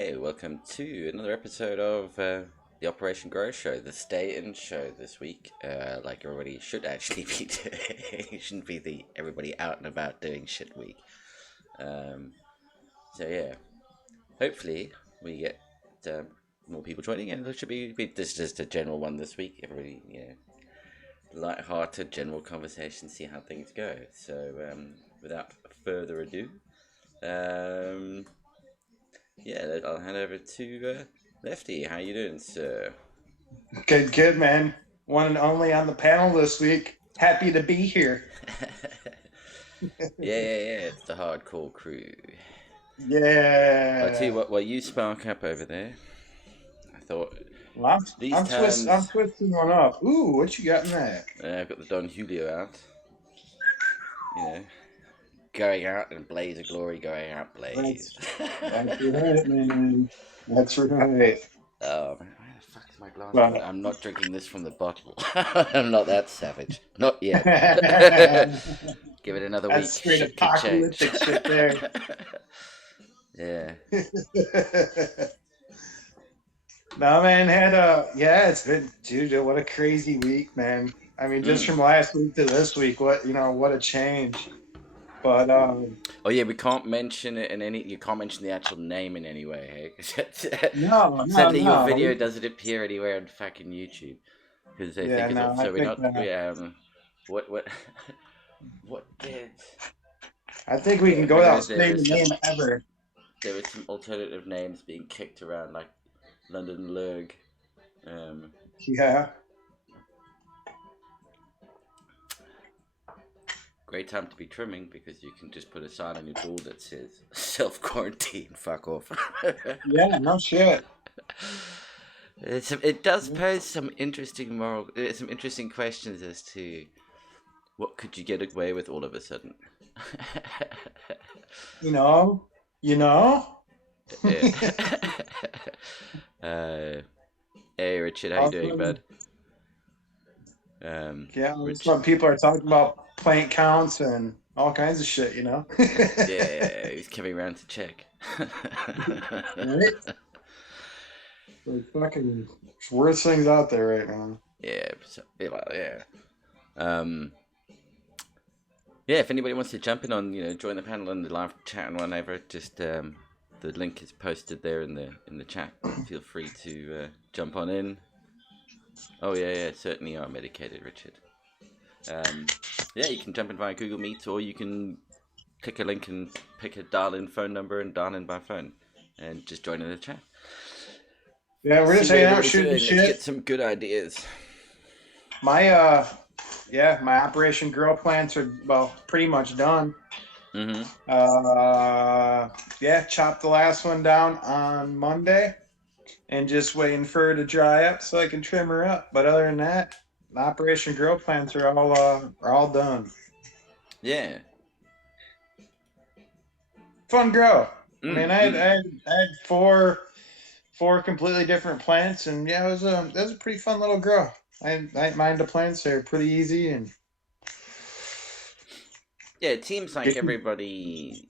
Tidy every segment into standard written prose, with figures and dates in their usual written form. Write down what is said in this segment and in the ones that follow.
Hey, welcome to another episode of the Operation Grow Show, the stay-in show this week. Like everybody should actually be doing. It shouldn't be the everybody out and about doing shit week. Um, so yeah, hopefully we get more people joining, and there should be this is just a general one this week. Everybody, light-hearted general conversation, see how things go. So without further ado, um, yeah, I'll hand over to Lefty. How you doing, sir? Good, man. One and only on the panel this week. Happy to be here. Yeah, it's the hardcore crew. I'll tell you Yeah. what, while you spark up over there, I thought Well, these I'm times twisting one up. Ooh, what you got in that? I've got the Don Julio out, you know, going out in blaze of glory, going out blaze. That's right, man. That's right. Oh, man, where the fuck is my glass gone? But I'm not drinking this from the bottle. I'm not that savage. Not yet. Give it another week. that's straight Shit could change. apocalyptic shit there. Yeah. No, man, it's been, dude, what a crazy week, man. I mean, just Mm. from last week to this week, what a change. But Oh yeah, we can't mention it in any. You can't mention the actual name in any way. Hey? no, no, Sadly, your no. video doesn't appear anywhere on fucking YouTube because they Yeah, think it's no, I so. We're think not. We what what did? I think we can go I know without there saying was the some name ever. there were some alternative names being kicked around like London Lurg. Um, Yeah. Great time to be trimming because you can just put a sign on your door that says self quarantine. Fuck off. Yeah, no shit. It does pose some interesting questions as to what could you get away with all of a sudden. You know, you know. Yeah. uh, hey, Richard, how you doing, Also, bud? yeah, Richard, some people are talking about plant counts and all kinds of shit. yeah, he's coming around to check. Right? Like fucking worst things out there right now. Yeah, so, yeah. Um, yeah, if anybody wants to jump in on, join the panel and the live chat and whatever, just the link is posted there in the chat. Feel free to jump on in. Oh yeah, certainly are medicated, Richard. Yeah, you can jump in via Google Meet, or you can click a link and pick a dial-in phone number and dial in by phone, and just join in the chat. Yeah, we're See just what hanging out everybody's shooting the doing. Let's shit. get some good ideas. My my Operation Grow plants are pretty much done. Mm-hmm. Yeah, chopped the last one down on Monday and just waiting for her to dry up so I can trim her up. But other than that, the Operation Grow plants are all done. Yeah. Fun grow. I mean, Mm-hmm. I had four completely different plants, and yeah, it was a pretty fun little grow. I didn't mind the plants; they're pretty easy and Yeah, it seems like get everybody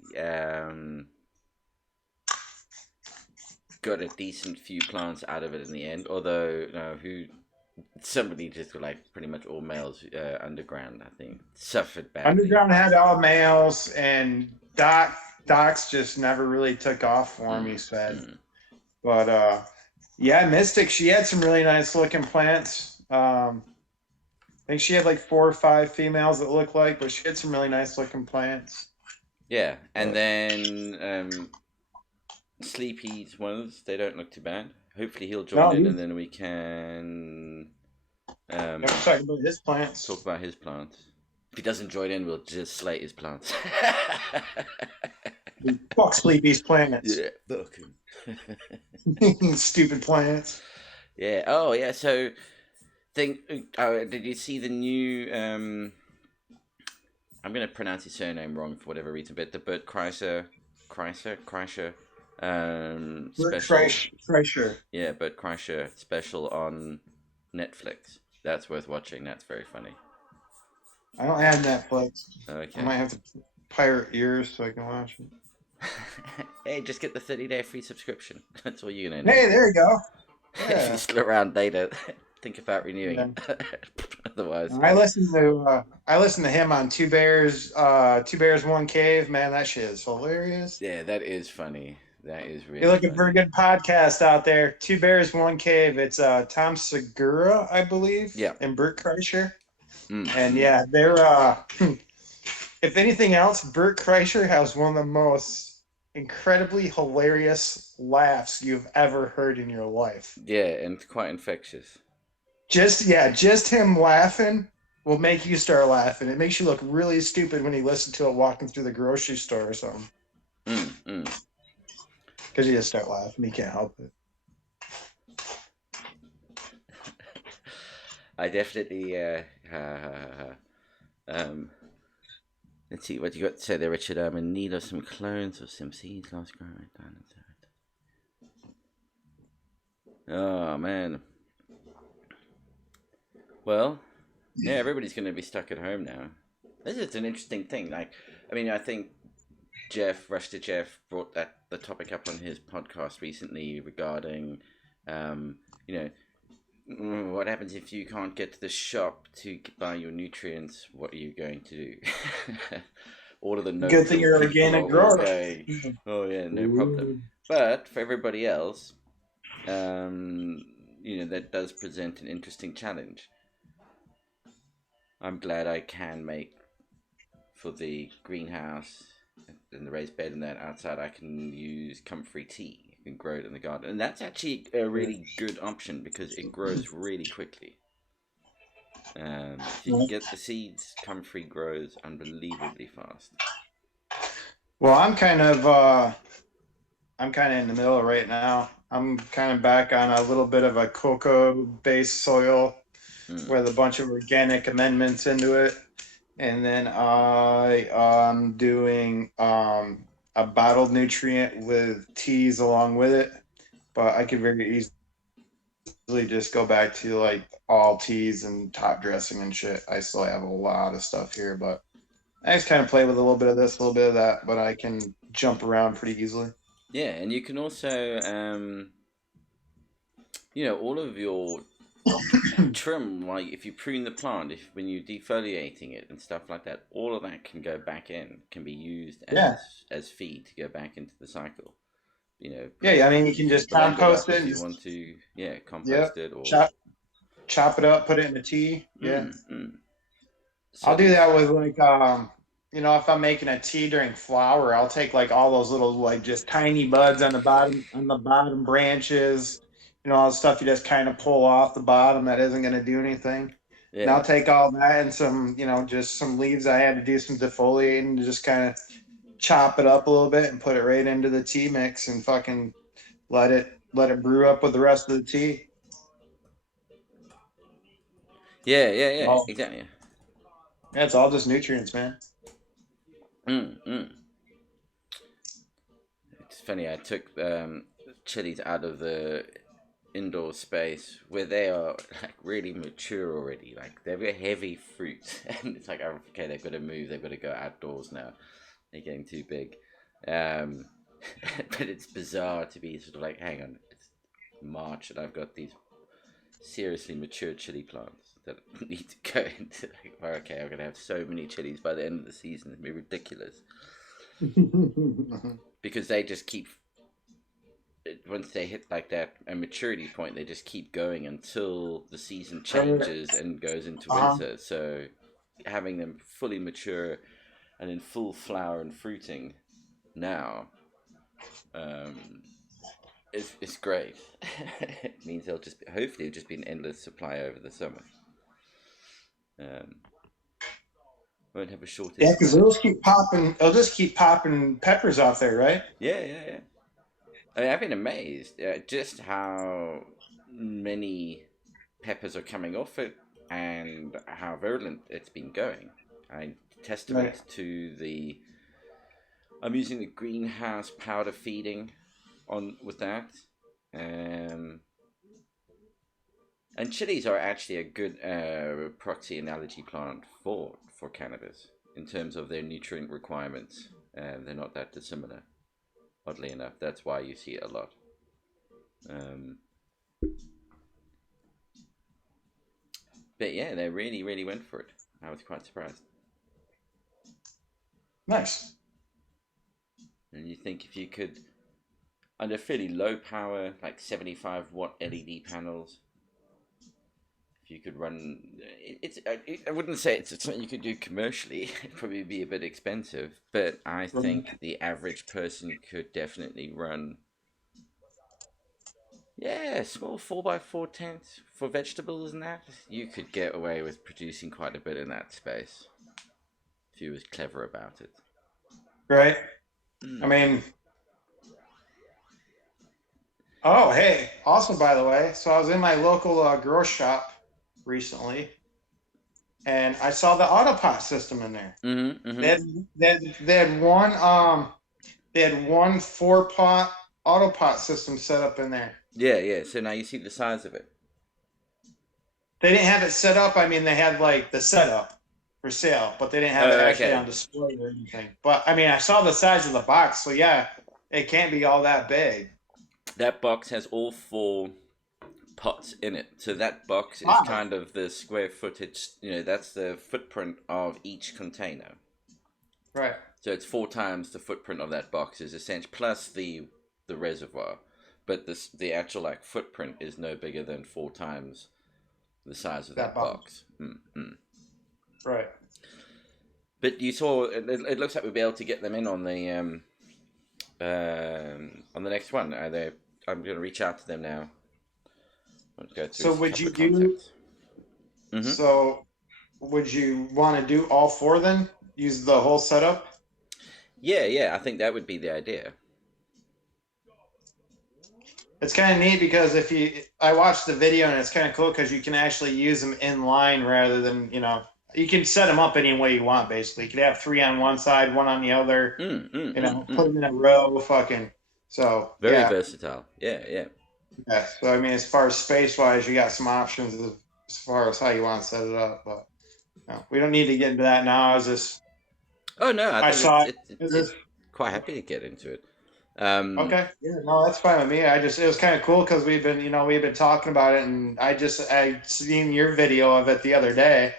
got a decent few plants out of it in the end. Although, who somebody just got like pretty much all males underground, I think, suffered badly. underground had all males, and Doc's just never really took off for him. He Mm, said, mm. but yeah, Mystic, she had some really nice looking plants. I think she had like four or five females that looked like, but she had some really nice looking plants. Yeah, and But then Sleepy's ones, they don't look too bad. Hopefully he'll join no, in, and then we can never talking about his talk plants. about his plants. If he doesn't join in, we'll just slate his plants. Fuck Sleepy's plants. Yeah, fuck him. Stupid plants. Yeah. Oh, yeah. So, think. Did you see the new? I'm gonna pronounce his surname wrong for whatever reason, but the Bert Kreischer, special. Kreischer. Yeah, Bert Kreischer special on Netflix. That's worth watching. That's very funny. I don't have Netflix. I Okay. might have to pirate ears so I can watch it. Hey, just get the 30-day free subscription. That's all you're gonna Hey, need. there you go. If you're Yeah. still around later, think about renewing Yeah. it. Otherwise, I listen to him on Two Bears One Cave. Man, that shit is hilarious. yeah, that is funny. That is You're really looking for a funny. good podcast out there. Two Bears One Cave. It's Tom Segura, I believe, Yeah. and Bert Kreischer. Mm, And mm. yeah, they're if anything else, Bert Kreischer has one of the most incredibly hilarious laughs you've ever heard in your life. Yeah, and quite infectious. Just him laughing will make you start laughing. It makes you look really stupid when you listen to it walking through the grocery store or something. Mm, mm. Because you just start laughing. You can't help it. I definitely. Um, let's see what you got to say there, Richard. I'm in need of some clones or some seeds. Last grow right down inside. Oh man. Well, yeah, everybody's going to be stuck at home now. This is an interesting thing. Like, I mean, I think Rush to Jeff, brought the topic up on his podcast recently regarding, um, you know, what happens if you can't get to the shop to buy your nutrients? What are you going to do? All of the Good thing no-till you're people are organic all grower. going, oh yeah, no problem. Ooh. But for everybody else, that does present an interesting challenge. I'm glad I can make for the greenhouse and the raised bed and that outside. I can use comfrey tea and grow it in the garden, and that's actually a really good option because it grows really quickly. If you can get the seeds, comfrey grows unbelievably fast. Well, I'm kind of in the middle right now. I'm kind of back on a little bit of a cocoa based soil Mm. with a bunch of organic amendments into it. And then I am doing a bottled nutrient with teas along with it. But I could very easily just go back to like all teas and top dressing and shit. I still have a lot of stuff here, but I just kind of play with a little bit of this, a little bit of that, but I can jump around pretty easily. Yeah, and you can also, all of your trim, like if you prune the plant, if when you're defoliating it and stuff like that, all of that can go back in, can be used Yeah. as feed to go back into the cycle. Yeah, I mean, you can just Blend it compost up it if and you just, want to, yeah, yep, compost it or. chop it up, put it in the tea. Yeah. Mm, mm. So I'll do there's. that with like if I'm making a tea during flower, I'll take like all those little like just tiny buds on the bottom branches, all the stuff you just kind of pull off the bottom that isn't going to do anything. And Yeah. I'll take all that and some, just some leaves I had to do some defoliating and just kind of chop it up a little bit and put it right into the tea mix and fucking let it brew up with the rest of the tea. Yeah, yeah, yeah, Well, exactly. yeah, it's all just nutrients, man. Mm, mm. It's funny. I took chilies out of the indoor space where they are like really mature already. Like they're very heavy fruit, and it's like okay, they've got to move. They've got to go outdoors now. They're getting too big. Um, but it's bizarre to be sort of like, hang on, it's March, and I've got these seriously mature chili plants that need to go into like, well, okay, I'm gonna have so many chilies by the end of the season. It'd be ridiculous because they just keep once they hit like that a maturity point, they just keep going until the season changes and goes into Uh-huh. winter. So having them fully mature and in full flower and fruiting now, um, it's great. It means they'll just hopefully it'll just be an endless supply over the summer. Um, won't have a shortage Yeah, of because that. they'll just keep popping. They'll just keep popping peppers off there, right? Yeah, yeah, yeah. I mean, I've been amazed just how many peppers are coming off it and how virulent it's been going. I Right. testament to the. I'm using the greenhouse powder feeding on with that, um, and chilies are actually a good proxy and allergy plant for cannabis in terms of their nutrient requirements. They're not that dissimilar. Oddly enough, that's why you see it a lot. Um, but yeah, they really, really went for it. I was quite surprised. Nice. And you think if you could, under fairly low power, like 75-watt LED panels, if you could run, I wouldn't say it's something you could do commercially. It'd probably be a bit expensive, but I think the average person could definitely run. Yeah, small 4x4 tents for vegetables and that. You could get away with producing quite a bit in that space if you was clever about it. Right. I Mm. mean, oh, hey, also, by the way, so I was in my local grow shop recently, and I saw the autopot system in there. Mm-hmm, They mm-hmm. had, they had one they had one 4-pot autopot system set up in there. Yeah, yeah. So now you see the size of it. They didn't have it set up. I mean, they had like the setup for sale, but they didn't have it Oh, actually okay. on display or anything. But I mean, I saw the size of the box, so yeah, it can't be all that big. That box has all four pots in it. So that box is Wow. kind of the square footage, that's the footprint of each container. Right. So it's 4 times the footprint of that box is essentially plus the reservoir. But the actual like footprint is no bigger than 4 times the size of That that box. box. Mm-hmm. Right. But you saw it looks like we'll be able to get them in on the next one. I'm going to reach out to them now. Let's go through So a would couple you of do contacts. Mm-hmm. so would you want to do all four then? Use the whole setup? Yeah, yeah. I think that would be the idea. It's kind of neat because I watched the video and it's kind of cool because you can actually use them in line rather than, you can set them up any way you want, basically. You could have three on one side, one on the other, Mm, mm, mm, put mm. them in a row, fucking. So, Very yeah. versatile. Yeah, yeah. Yeah. So, I mean, as far as space wise, you got some options as far as how you want to set it up. But we don't need to get into that now. Oh no, I I think saw it's it. it's It it's, was, it's quite happy to get into it. Um, okay. Yeah, no, that's fine with me. It was kind of cool because we've been talking about it, and I seen your video of it the other day,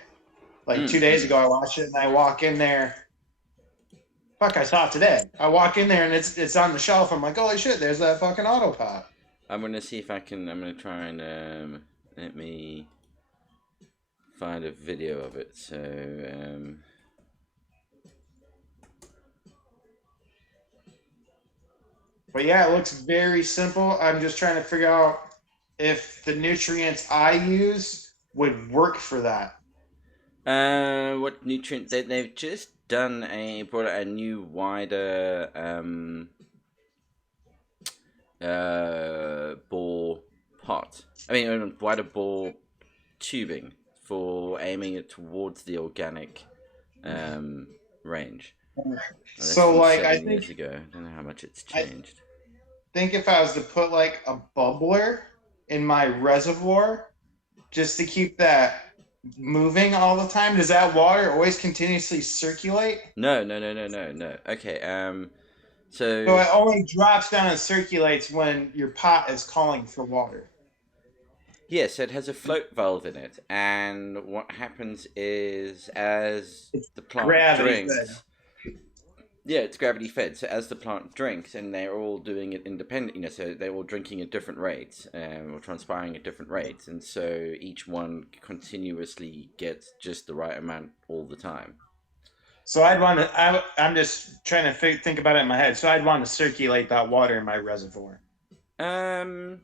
like mm, 2 days mm. ago. I watched it, and I walk in there. Fuck, I saw it today. I walk in there, and it's on the shelf. I'm like, holy shit, there's that fucking autopot. I'm gonna see if I can. I'm gonna try and let me find a video of it. So But yeah, it looks very simple. I'm just trying to figure out if the nutrients I use would work for that. what nutrient they've just done brought out a new wider bore pot. I mean, wider bore tubing for aiming it towards the organic range. Oh, that's So from like, 7 years ago. I don't know how much it's I changed. think if I was to put like a bubbler in my reservoir just to keep that moving all the time, does that water always continuously circulate? No, no, no, no, no, no. Okay. So So it only drops down and circulates when your pot is calling for water. yes, it has a float valve in it, and what happens is as It's the plant gravity fed. drinks, yeah, it's gravity fed. So as the plant drinks, and they're all doing it independent, so they're all drinking at different rates, or transpiring at different rates, and so each one continuously gets just the right amount all the time. So I'm just trying to think about it in my head. So I'd want to circulate that water in my reservoir Um,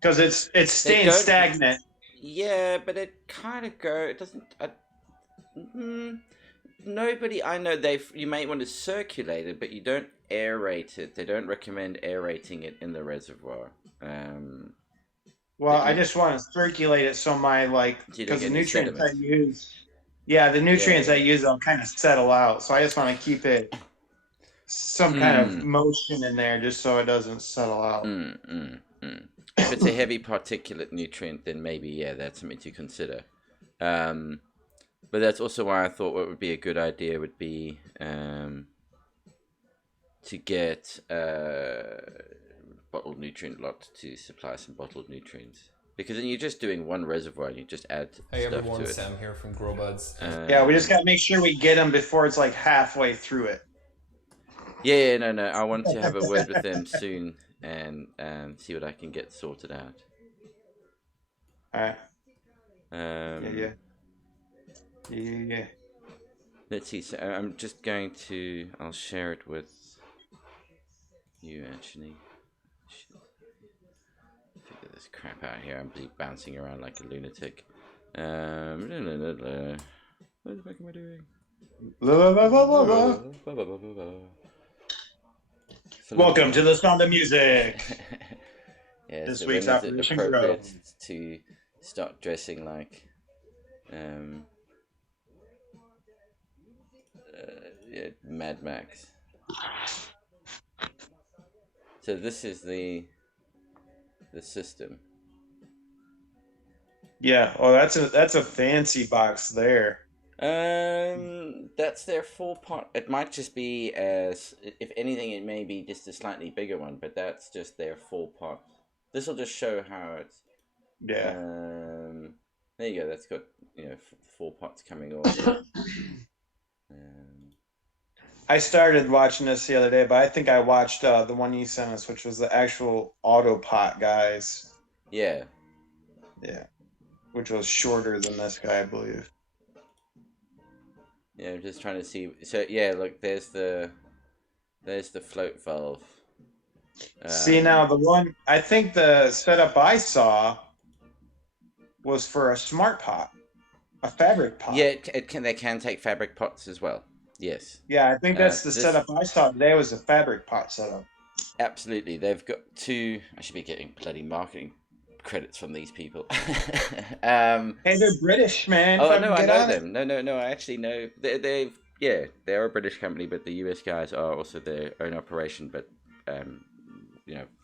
because it's they staying don't. stagnant. Yeah, but it kind of go. It doesn't. Mm, Nobody I know. You may want to circulate it, but you don't aerate it. They don't recommend aerating it in the reservoir. Um, Well, but I you just want to circulate it so my so you don't because get the any nutrients I sediment. use, yeah, the Yeah, nutrients I yeah. use, I'll kind of settle out. So I just want to keep it some kind of Mm, motion in there just so it doesn't settle out. mm. If it's a heavy particulate nutrient, then maybe yeah, that's something to consider. Um, but that's also why I thought what would be a good idea would be to get bottled nutrient lot to supply some bottled nutrients. Because then you're just doing one reservoir and you just add Hey stuff everyone, to it. Sam here from GrowBuds. Yeah, we just gotta make sure we get them before it's like halfway through it. Yeah, no. I want to have a word with them soon and see what I can get sorted out. All right. Yeah. Let's see. So I'm just going to. I'll share it with you actually. Figure this crap out here. I'm busy bouncing around like a lunatic. What the fuck am I doing? Welcome to the Sound of Music. Yeah, This so week's when is it Operation appropriate Grow. to start dressing like Mad Max? So this is the system. Yeah. Oh, that's a fancy box there. That's their 4-pot. It might just be as, if anything, it may be just a slightly bigger one, but that's just their 4-pot. This will just show how it's. Yeah. There you go. That's got 4 pots coming off. I started watching this the other day, but I think I watched the one you sent us, which was the actual auto pot guys. Yeah. Yeah. Which was shorter than this guy, I believe. Yeah, I'm just trying to see. So yeah, look, there's the float valve. See, now the one, I think the setup I saw was for a smart pot, a fabric pot. Yeah, they can take fabric pots as well. Yes. Yeah, I think that's the setup I saw today was a fabric pot setup. Absolutely. They've got two. I should be getting bloody marketing credits from these people. Hey, they're British, man. Oh, no, I know them. No. I actually know. They're a British company, but the US guys are also their own operation, but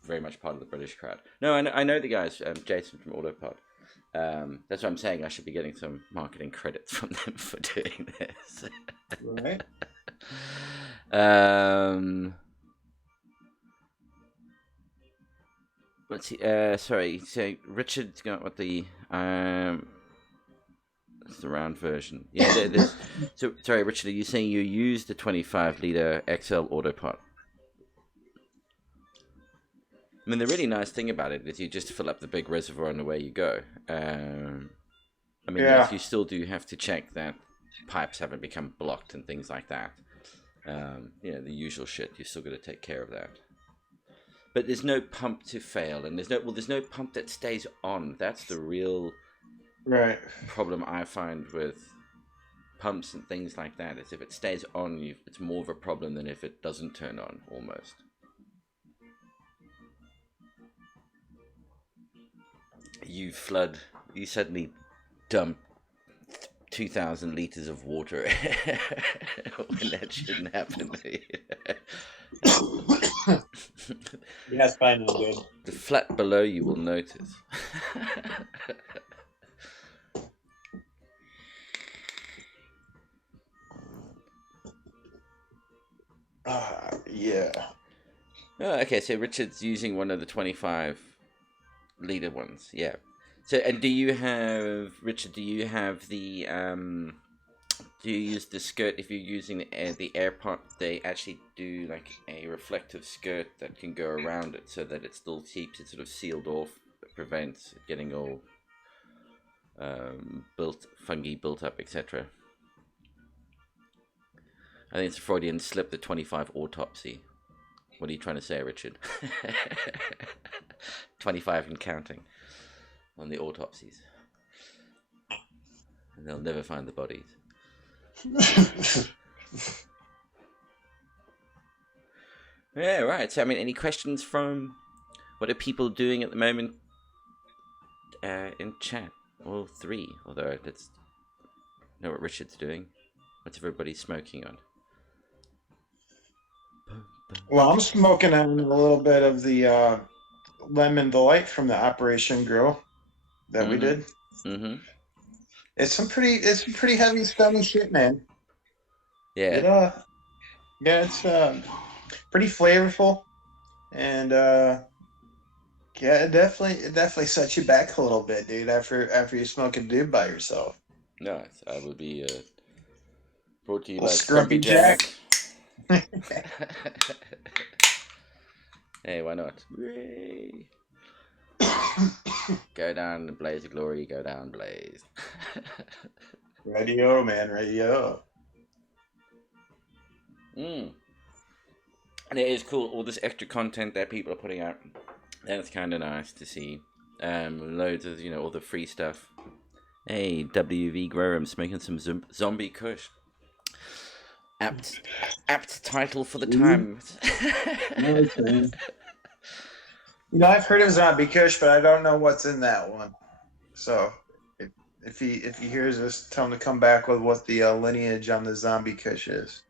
very much part of the British crowd. No, I know the guys. Jason from Autopod. That's what I'm saying. I should be getting some marketing credits from them for doing this. Right. Let's see. Sorry. So Richard's got what the that's the round version. Yeah. So sorry, Richard. Are you saying you use the 25-liter XL Autopot? I mean, the really nice thing about it is you just fill up the big reservoir and away you go. Yes, you still do have to check that pipes haven't become blocked and things like that. The usual shit. You still got to take care of that. But there's no pump to fail, and there's no pump that stays on. That's the real problem I find with pumps and things like that. Is if it stays on, it's more of a problem than if it doesn't turn on, almost. You suddenly dump 2,000 liters of water when that shouldn't happen. Yeah, it's fine, no good. The flat below you will notice. Yeah. Oh, okay, so Richard's using one of the 25-liter ones. Yeah. So, and do you have the do you use the skirt if you're using the air pot? They actually do like a reflective skirt that can go around it so that it still keeps it sort of sealed off, prevents it getting all fungi built up, etc. I think it's a Freudian slip, the 25 autopsy. What are you trying to say, Richard? 25 and counting on the autopsies. And they'll never find the bodies. Yeah, right. So, any questions from what are people doing at the moment in chat? All three, although let's know what Richard's doing. What's everybody smoking on? Well, I'm smoking on a little bit of the lemon delight from the Operation Grow that we did. Mm-hmm. It's some pretty heavy, stunning shit, man. Yeah. It's pretty flavorful, and yeah, it definitely sets you back a little bit, dude. After you smoke a doob by yourself. Nice. I will be brought to you Well, by Scrumpy Scrumpy Jack. Jack. Hey, why not? Hooray. Go down the blaze of glory, go down blaze. Radio, man, radio. Mm. And it is cool, all this extra content that people are putting out. That's kind of nice to see. Loads of, all the free stuff. Hey, WV Grower, I'm smoking some zombie kush. Apt title for the time. Okay. I've heard of Zombie Kush, but I don't know what's in that one. So, if he hears us, tell him to come back with what the lineage on the Zombie Kush is.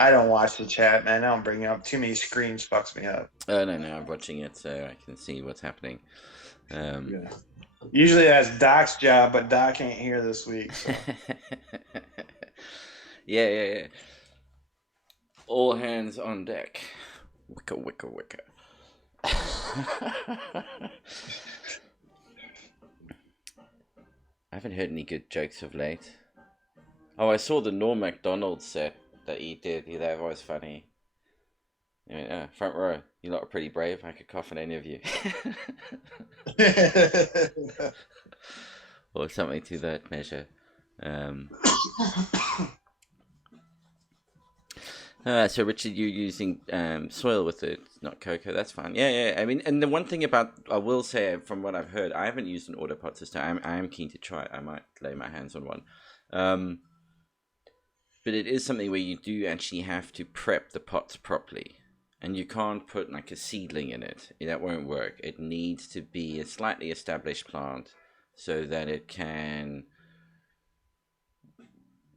I don't watch the chat, man. I don't bring up too many screens. Fucks me up. Oh, no, I'm watching it so I can see what's happening. Yeah. Usually that's Doc's job, but Doc ain't here this week. So. Yeah. All hands on deck. Wicka. I haven't heard any good jokes of late. Oh, I saw the Norm MacDonald set that he did. That was funny. I mean, front row. You lot are pretty brave. I could cough on any of you. Or something to that measure. So Richard, you're using soil with it, not cocoa. That's fine. Yeah. I mean, and the one thing about, I will say from what I've heard, I haven't used an autopot system. I am keen to try it. I might lay my hands on one. But it is something where you do actually have to prep the pots properly. And you can't put like a seedling in it. That won't work. It needs to be a slightly established plant so that it can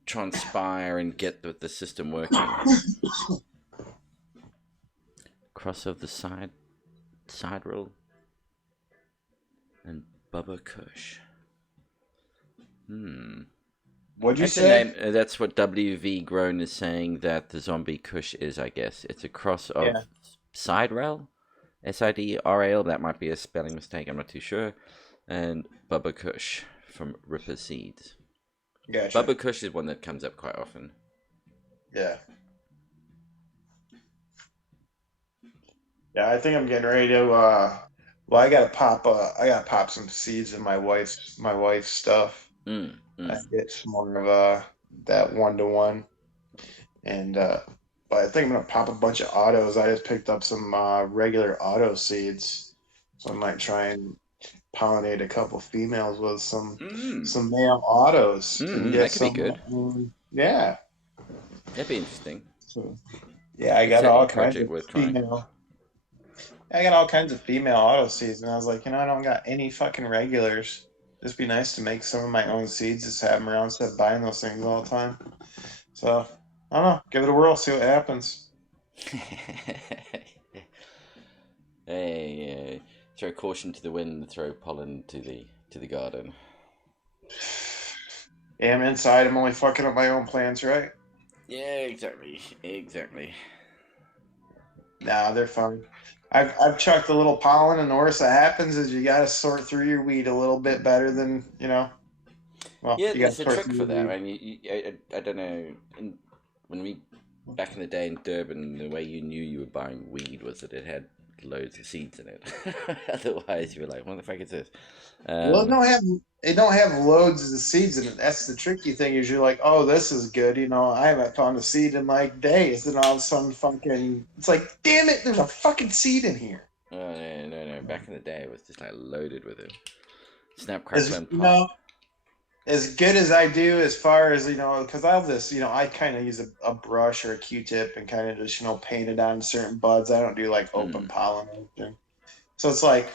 transpire and get the system working. Cross of the side roll and Bubba Kush. What'd you say? That's what WV Grown is saying that the Zombie Kush is, I guess. It's a cross of side rail, SIDRAL. That might be a spelling mistake. I'm not too sure. And Bubba Kush from Ripper Seeds. Gotcha. Bubba Kush is one that comes up quite often. Yeah. Yeah, I think I'm getting ready to. Well, I gotta pop some seeds in my wife's stuff. I get some more of that 1-to-1, and but I think I'm gonna pop a bunch of autos. I just picked up some regular auto seeds, so I might try and pollinate a couple females with some male autos and get that could some. Be good. Yeah, that'd be interesting. So, yeah, I got all kinds of female. I got all kinds of female auto seeds, and I was like, I don't got any fucking regulars. Just be nice to make some of my own seeds, just have them around instead of buying those things all the time. So, I don't know. Give it a whirl, see what happens. Hey, throw caution to the wind, throw pollen to the garden. Yeah, I'm inside. I'm only fucking up my own plants, right? Yeah, exactly. Nah, they're fine. I've chucked a little pollen, and the worst that happens is you got to sort through your weed a little bit better than Well, yeah, you there's a trick for that. I mean, I don't know. When we back in the day in Durban, the way you knew you were buying weed was that it had loads of seeds in it. Otherwise, you were like, "What the fuck is this?" Well, it don't have loads of seeds in it. That's the tricky thing. Is you're like, oh, this is good. I haven't found a seed in like days, and all of a sudden, it's like, damn it, there's a fucking seed in here. Oh no! Back in the day, it was just like loaded with it. Snap, crackle, and pop. As good as I do, as far as because I have this, I kind of use a brush or a Q-tip and kind of just paint it on certain buds. I don't do like open pollen or anything. So it's like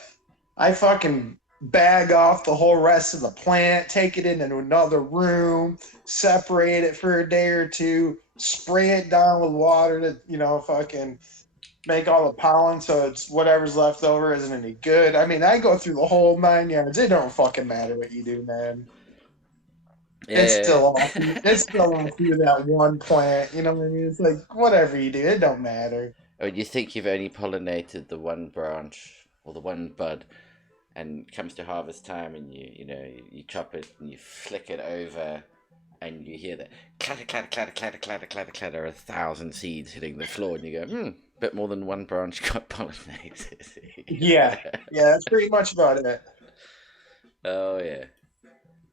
I fucking bag off the whole rest of the plant, take it into another room, separate it for a day or two, spray it down with water to fucking make all the pollen so it's whatever's left over isn't any good. I mean, I go through the whole 9 yards. It don't fucking matter what you do, man. It's Yeah. still all it's still all through that one plant. You know what I mean? It's like whatever you do, it don't matter. Oh, you think you've only pollinated the one branch or the one bud, and it comes to harvest time, and you chop it and you flick it over, and you hear the clatter, clatter, clatter, clatter, clatter, clatter, clatter, 1,000 seeds hitting the floor, and you go, bit more than one branch got pollinated. Yeah, yeah, that's pretty much about it. Oh yeah,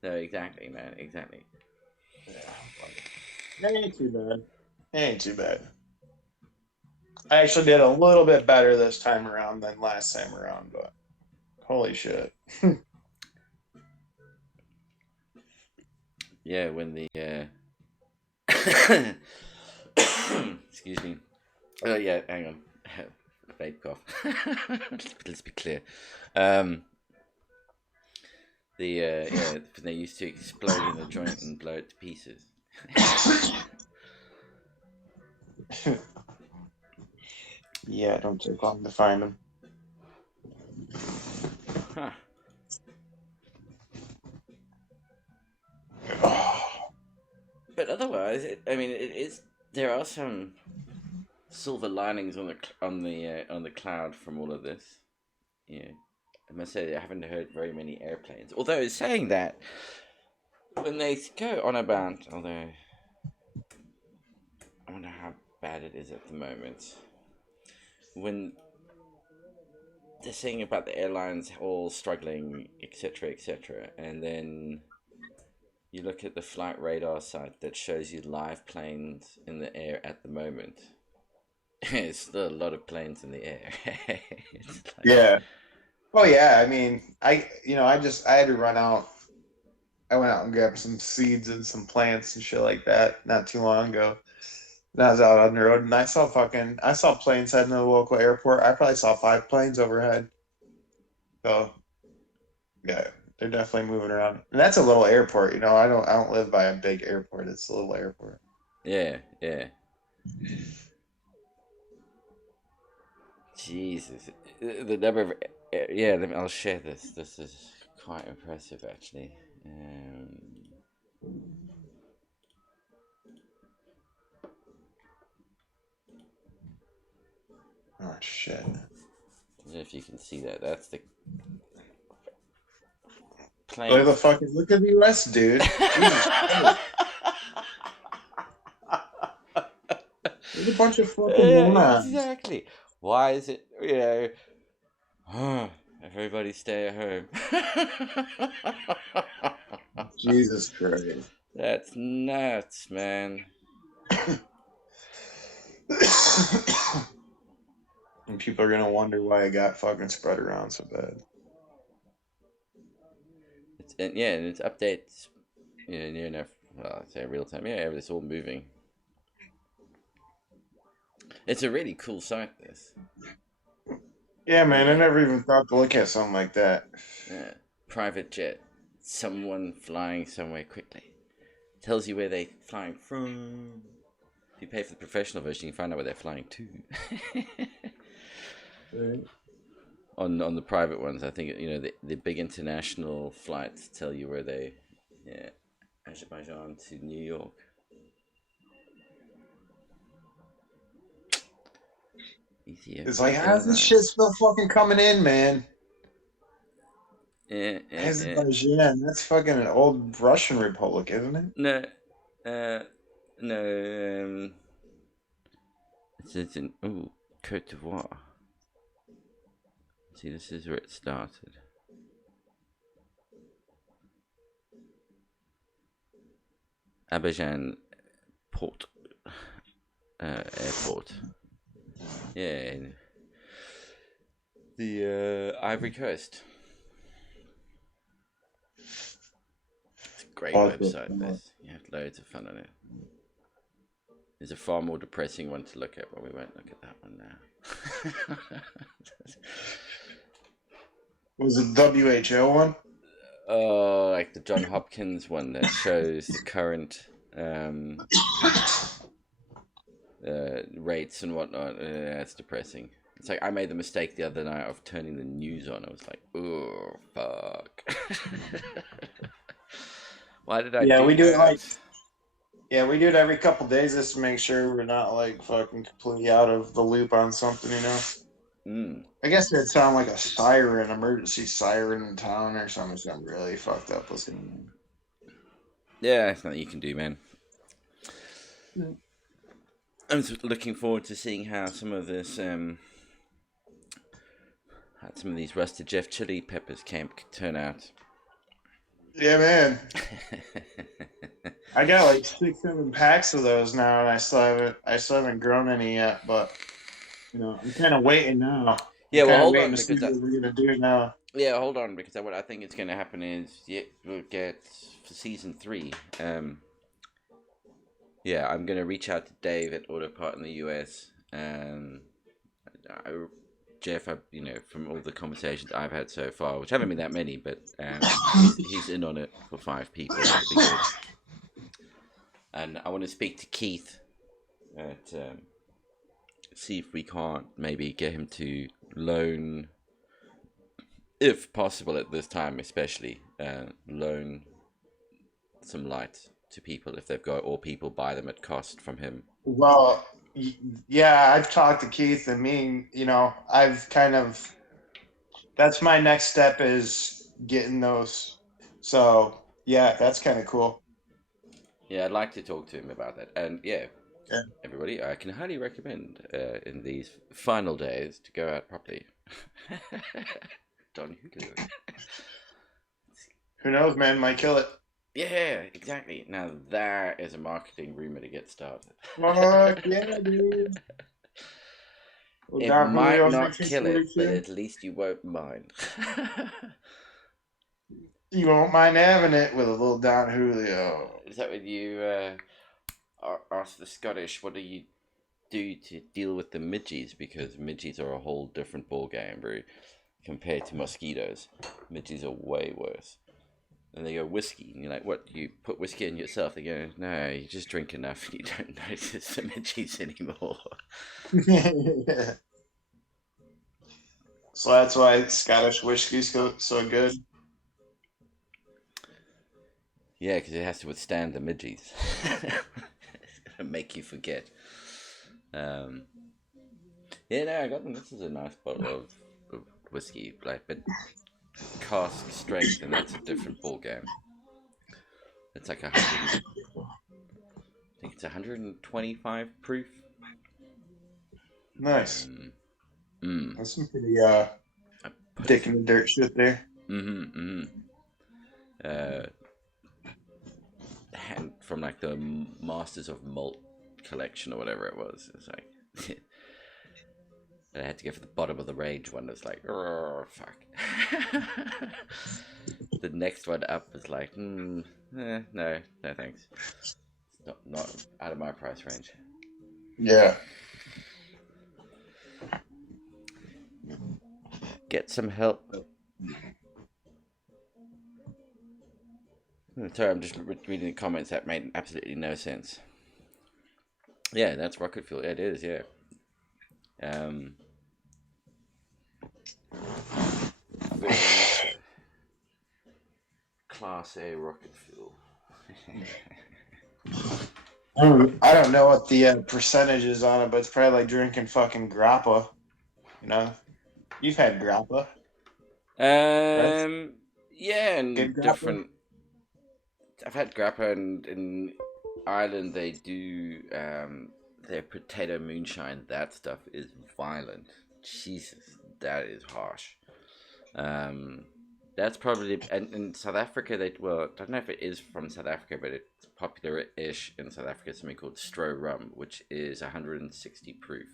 no, exactly, man, exactly. Yeah, that ain't too bad. It ain't too bad. I actually did a little bit better this time around than last time around, but holy shit. Yeah, when the excuse me. Oh yeah, hang on. Vape cough. Let's be clear. Um, yeah, when they used to explode in the joint and blow it to pieces. Yeah, it don't take long to find them. Huh. But otherwise, I mean, it is. There are some silver linings on the cloud from all of this. Yeah, I must say I haven't heard very many airplanes. Although saying that, when they go on about, although I wonder how bad it is at the moment. When they're saying about the airlines all struggling, etc., etc., and then you look at the flight radar site that shows you live planes in the air at the moment. It's still a lot of planes in the air. It's like, Yeah. Oh yeah. I mean, I had to run out. I went out and grabbed some seeds and some plants and shit like that not too long ago. And I was out on the road and I saw planes heading to the local airport. I probably saw 5 planes overhead. So yeah, they're definitely moving around. And that's a little airport, I don't live by a big airport. It's a little airport. yeah, yeah. Jesus, the number of yeah. I'll share this. This is quite impressive, actually. Oh shit. I don't know if you can see that. That's the Look at the planes. fucking look at the US, dude. Jesus Christ. There's a bunch of fucking Yeah, morons. exactly. Why is it? Everybody stay at home. Jesus Christ. That's nuts, man. And people are gonna wonder why it got fucking spread around so bad. And it's updates. Near enough. Well, I'd say real time. Yeah, it's all moving. It's a really cool site. This. Yeah, man, I Yeah. never even thought to look at something like that. Private jet. Someone flying somewhere quickly. Tells you where they're flying from. If you pay for the professional version, you can find out where they're flying to. Right. On the private ones, I think the big international flights tell you where they, yeah, Azerbaijan to New York. It's like, Ethiopian how's this shit Airlines. still fucking coming in, man? Yeah, yeah, yeah. Azerbaijan, that's fucking an old Russian republic, isn't it? No, uh, no. It says in Cote d'Ivoire. See, this is where it started. Abidjan Port Airport. Yeah, in the Ivory Coast. It's a great What the website. fuck? This you have loads of fun on it. There's a far more depressing one to look at, but we won't look at that one now. Was it WHO one? Oh, like the John Hopkins one that shows the current rates and whatnot. That's depressing. It's like I made the mistake the other night of turning the news on. I was like, oh, fuck. Why did I Yeah, we do do it like that? yeah, we do it every couple days just to make sure we're not like fucking completely out of the loop on something, you know. Mm. I guess it'd sound like a siren, emergency siren in town or something. Something really fucked up was going Yeah, that's nothing you can do, man. on. I'm looking forward to seeing how some of these rusted Jeff chili peppers camp turn out. Yeah, man. I got like 6, 7 packs of those now, and I still haven't grown any yet. But I'm kind of waiting now. I'm Yeah, well, kind of hold waiting on to see because what we're gonna do now. what I think is going to happen is we'll get for season 3. Yeah, I'm going to reach out to Dave at Autopart in the US. I, Jeff, from all the conversations I've had so far, which haven't been that many, but he's in on it for 5 people. That'll be good. And I want to speak to Keith at see if we can't maybe get him to loan, if possible at this time, especially loan some lights to people if they've got, or people buy them at cost from him. Well, yeah, I've talked to Keith, and I've kind of that's my next step is getting those. So yeah, that's kind of cool. Yeah, I'd like to talk to him about that. And yeah, Yeah. everybody, I can highly recommend in these final days to go out properly. Don Hulu. Who knows, man? Might kill it. Yeah, exactly. Now that is a marketing rumor to get started. Fuck yeah, dude. Well, It Don might Julio not kill it, but 1942. at least you won't mind. You won't mind having it with a little Don Julio. Is that when you ask the Scottish, what do you do to deal with the midges? Because midges are a whole different ball game, bro. Compared to mosquitoes, midges are way worse. And they go whiskey, and you're like, "What? You put whiskey in yourself?" They go, "No, you just drink enough, and you don't notice the midges anymore." Yeah. So that's why Scottish whiskey's so good. Yeah, because it has to withstand the midges. It's gonna make you forget. Um, yeah, no, I got them. This is a nice bottle of whiskey, like, but cask strength, and that's a different ball game. It's like 100. I think it's 125 proof. Nice. Um, mm, That's some pretty I put dick in some. the dirt shit there. Mm-hmm, mm-hmm. Uh, and from like the Masters of Malt collection or whatever it was. It's like I had to go for the bottom of the range one. It's like, oh fuck. The next one up was like, no, no thanks. It's not out of my price range. Yeah. Get some help. Sorry, I'm just reading the comments that made absolutely no sense. Yeah, that's rocket fuel. Yeah, it is. Yeah. Um, very much so. Class A rocket fuel. I don't know what the percentage is on it, but it's probably like drinking fucking grappa. You know, you've had grappa, right? Um, yeah, Good and grappa. different. I've had grappa, and in Ireland they do their potato moonshine. That stuff is violent. Jesus, that is harsh. Um, that's probably, and in South Africa they, well, I don't know if it is from South Africa, but it's popular-ish in South Africa. Something called Stro Rum, which is 160 proof.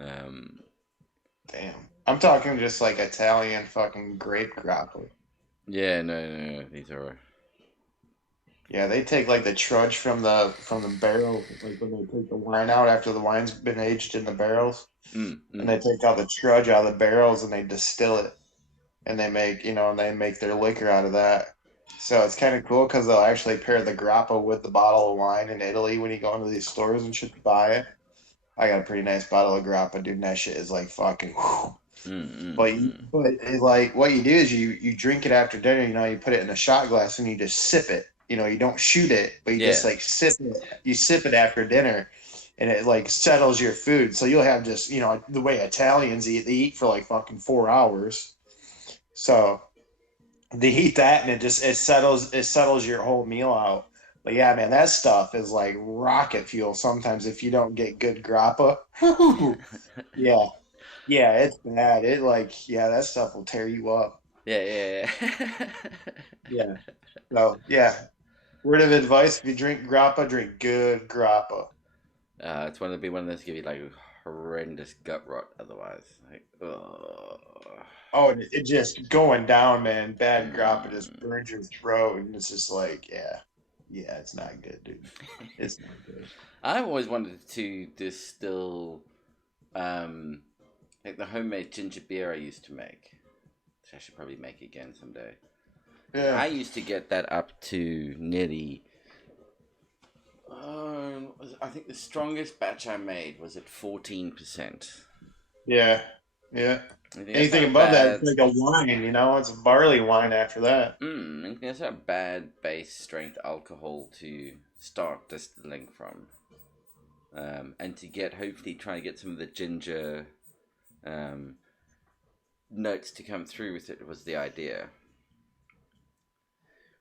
Um, Damn. I'm talking just like Italian fucking grape grappa. yeah, no, these are. Yeah, they take like the trudge from the barrel, like when they take the wine out after the wine's been aged in the barrels, Mm, and mm. they take out the trudge out of the barrels and they distill it, and they make their liquor out of that. So it's kind of cool because they'll actually pair the grappa with the bottle of wine in Italy when you go into these stores and shit to buy it. I got a pretty nice bottle of grappa, dude. And that shit is like fucking. Whew. Like what you do is you drink it after dinner. You put it in a shot glass and you just sip it. You don't shoot it, but you just Yeah. like sip it. You sip it after dinner, and it like settles your food. So you'll have just the way Italians eat. They eat for like fucking 4 hours. So they heat that and it settles your whole meal out. But yeah, man, that stuff is like rocket fuel sometimes if you don't get good grappa. Yeah. Yeah, it's bad. That stuff will tear you up. Yeah, Yeah. So yeah. Word of advice, if you drink grappa, drink good grappa. it's one of be one of those give you like horrendous gut rot otherwise. Like, oh. Oh, and it just going down, man. Bad grappa just Mm. burns your throat, and it's just like, yeah. Yeah, it's not good, dude. It's not good. I've always wanted to distill, um, like the homemade ginger beer I used to make. Which I should probably make again someday. Like Yeah. I used to get that up to nearly. I think the strongest batch I made was at 14%. Yeah. Yeah. I think that's Anything not a above that, it's bad. like a wine. It's a barley wine after that. I think that's not a bad base strength alcohol to start distilling from, and to get hopefully try to get some of the ginger um, notes to come through with it was the idea.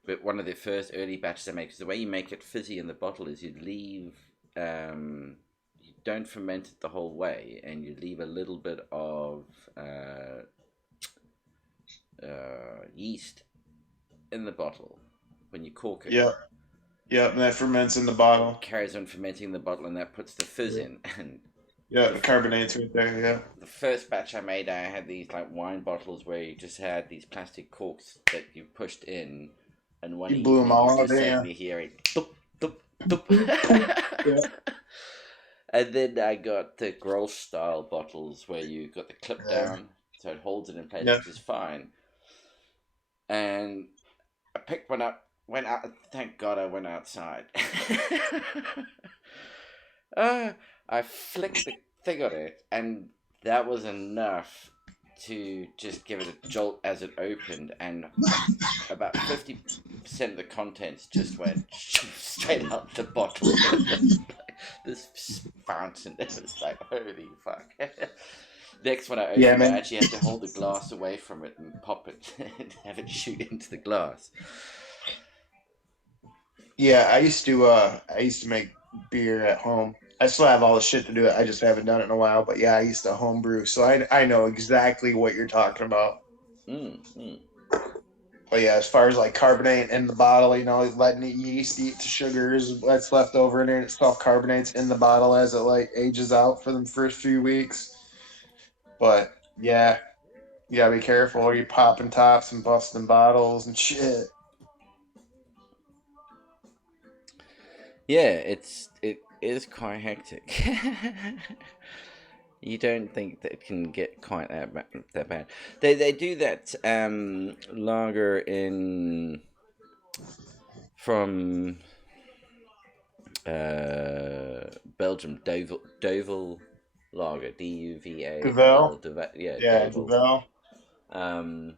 But one of the first early batches I made, because the way you make it fizzy in the bottle is you leave, you don't ferment it the whole way, and you leave a little bit of yeast in the bottle when you cork it. Yeah. Yeah, and that ferments in the It bottle. carries on fermenting in the bottle, and that puts the fizz Yeah. in. And Yeah, the the carbonates right there. Yeah. the first batch I made, I had these like wine bottles where you just had these plastic corks that you pushed in, and one You blew them evening you all out, just didn't suddenly hear it, doop, doop, you? Poop. Yeah. doop. And then I got the Grolsch style bottles where you got the clip Yeah. down, so it holds it in place, Yeah. which is fine. And I picked one up, went out. Thank God I went outside. uh, I flicked the thing on it, and that was enough to just give it a jolt as it opened, and about 50% of the contents just went straight out the bottle. This fountain, it was like, holy fuck. Next, when I Yeah, opened it, I man. actually had to hold the glass away from it and pop it and have it shoot into the glass. Yeah, I used to make beer at home. I still have all the shit to do it. I just haven't done it in a while. But yeah, I used to homebrew, so I know exactly what you're talking about. Mm, mm. But yeah, as far as like carbonate in the bottle, letting the yeast eat the sugars that's left over in there, and it self carbonates in the bottle as it like ages out for the first few weeks. But yeah, you gotta be careful, or you popping tops and busting bottles and shit. Yeah, it is quite hectic. You don't think that it can get quite that bad. They do that lager in from Belgium, Devel lager, Duval, Duvel, yeah, yeah, Devel. Duvel. Um,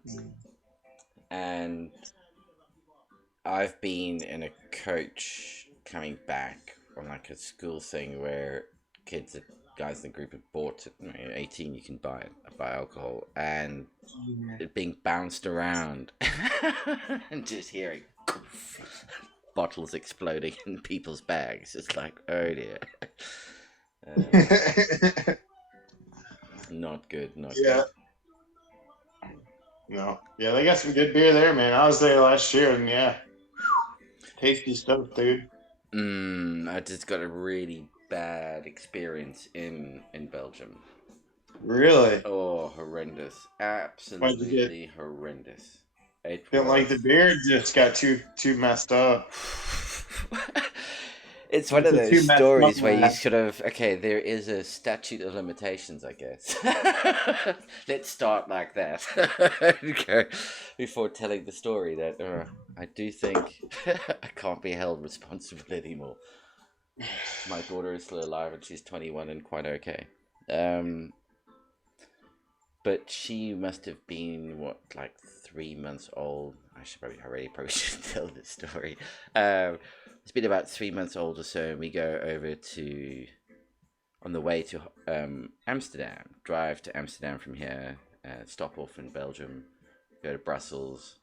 and I've been in a coach coming back from like a school thing where guys in the group have bought it. 18, you can buy alcohol, and it being bounced around, and just hearing bottles exploding in people's bags. It's like, oh dear. Not good. Not Yeah, good. no, yeah, they got some good beer there, man. I was there last year, and yeah, tasty stuff, dude. I just got a really bad experience in Belgium. Really? Oh, horrendous. Why'd you get? Absolutely horrendous. It Didn't like the was. beer? Just got too messed up. It's one It's of a those too messed up, stories where you man. sort of, okay, there is a statute of limitations, I guess. Let's start like that. Okay. Before telling the story that I do think I can't be held responsible anymore. My daughter is still alive and she's 21 and quite okay. Um, but she must have been what, like 3 months old. I probably should tell this story. It's been about 3 months old or so, and we go over to on the way to Amsterdam. Drive to Amsterdam from here. Stop off in Belgium. Go to Brussels.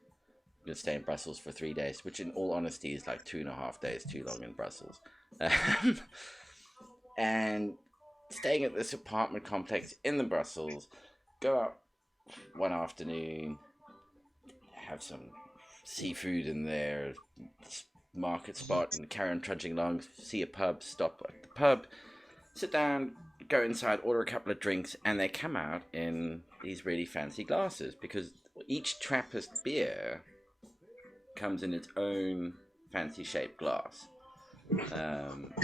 I'm gonna stay in Brussels for 3 days, which, in all honesty, is like 2.5 days too long in Brussels. And staying at this apartment complex in the Brussels. Go out one afternoon, have some seafood in there, market spot, and carry on trudging along. See a pub, stop at the pub, sit down, go inside, order a couple of drinks, and they come out in these really fancy glasses because each Trappist beer comes in its own fancy shaped glass. Um,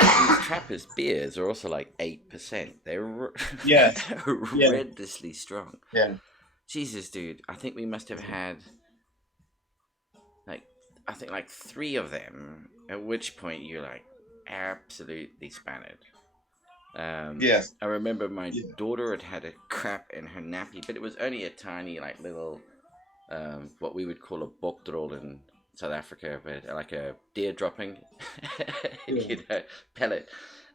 these Trappist beers are also like 8%. They're Yes. Yeah. horrendously strong. Yeah. Jesus, dude, I think we must have had like like three of them. At which point you're like absolutely spanned. Yes. I remember my Yeah. daughter had a crap in her nappy, but it was only a tiny like little what we would call a bokdrol in South Africa, but like a deer dropping, Yeah. pellet.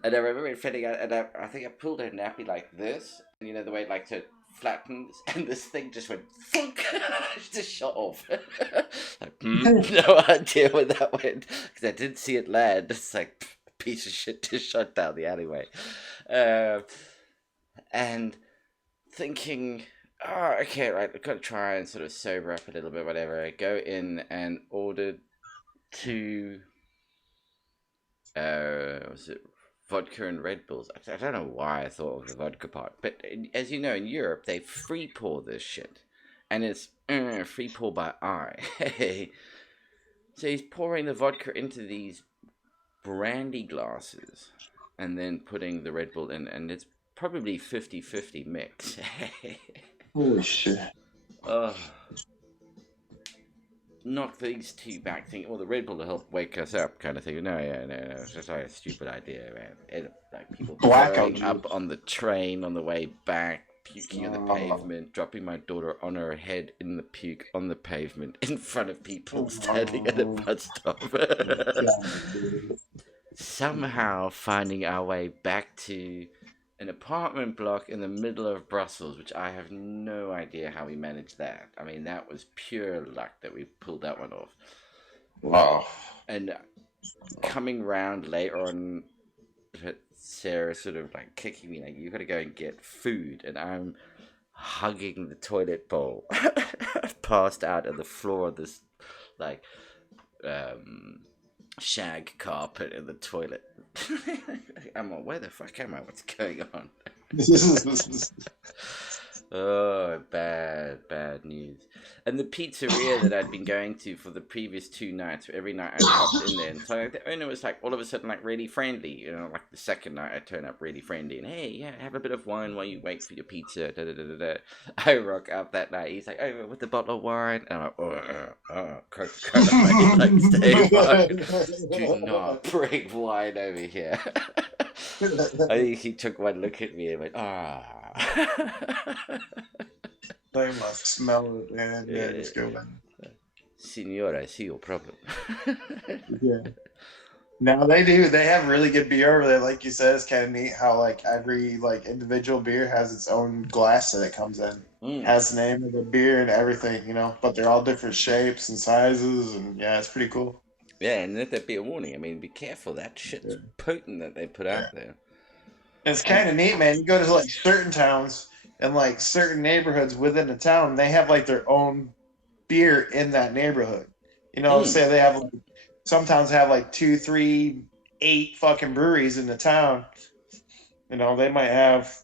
And I remember it fitting out, and I think I pulled her nappy like this, and the way it like to flattens, and this thing just went funk, just shot off. Like, no idea where that went because I didn't see it land. It's like piece of shit just shot down the alleyway, uh, and thinking, oh, okay, right, I've got to try and sort of sober up a little bit, whatever. I go in and ordered two, was it vodka and Red Bulls? I don't know why I thought of the vodka part, but as you know, in Europe, they free pour this shit. And it's free pour by eye. So he's pouring the vodka into these brandy glasses and then putting the Red Bull in, and it's probably 50-50 mix. Holy shit. Oh, knock these two back, thinking, well, the Red Bull will help wake us up, kind of thing. No, it's just like a stupid idea, man. Like people Blackout. throwing up on the train on the way back, puking on the pavement, dropping my daughter on her head in the puke on the pavement in front of people standing at a bus stop. Somehow finding our way back to an apartment block in the middle of Brussels, which I have no idea how we managed that. I mean, that was pure luck that we pulled that one off. Wow. And coming round later on, Sarah sort of like kicking me, like, you gotta go and get food. And I'm hugging the toilet bowl, passed out on the floor of this, like, shag carpet in the toilet. I'm like, where the fuck am I? What's going on? Oh, bad news. And the pizzeria that I'd been going to for the previous 2 nights, every night I popped in there, and so like, the owner was like all of a sudden like really friendly. Like the second night I turn up really friendly, and hey, yeah, have a bit of wine while you wait for your pizza. Da, da, da, da, da. I rock up that night. He's like, oh, with a bottle of wine, and I'm like, Coca-Cola, like, stay wine. Do not bring wine over here. I think he took one look at me and went, ah. They must smell it, man. Yeah, just go in. Signora, I see your problem. Yeah. Now they do. They have really good beer over there. Like you said, it's kind of neat how like every like individual beer has its own glass that it comes in. Has the name of the beer and everything, but they're all different shapes and sizes, and yeah, it's pretty cool. Yeah, and let that be a warning. I mean, be careful. That shit's potent that they put out there. It's kind of neat, man. You go to like certain towns and like certain neighborhoods within the town, they have like their own beer in that neighborhood. Say they have like, some towns have like 2, 3, 8 fucking breweries in the town. They might have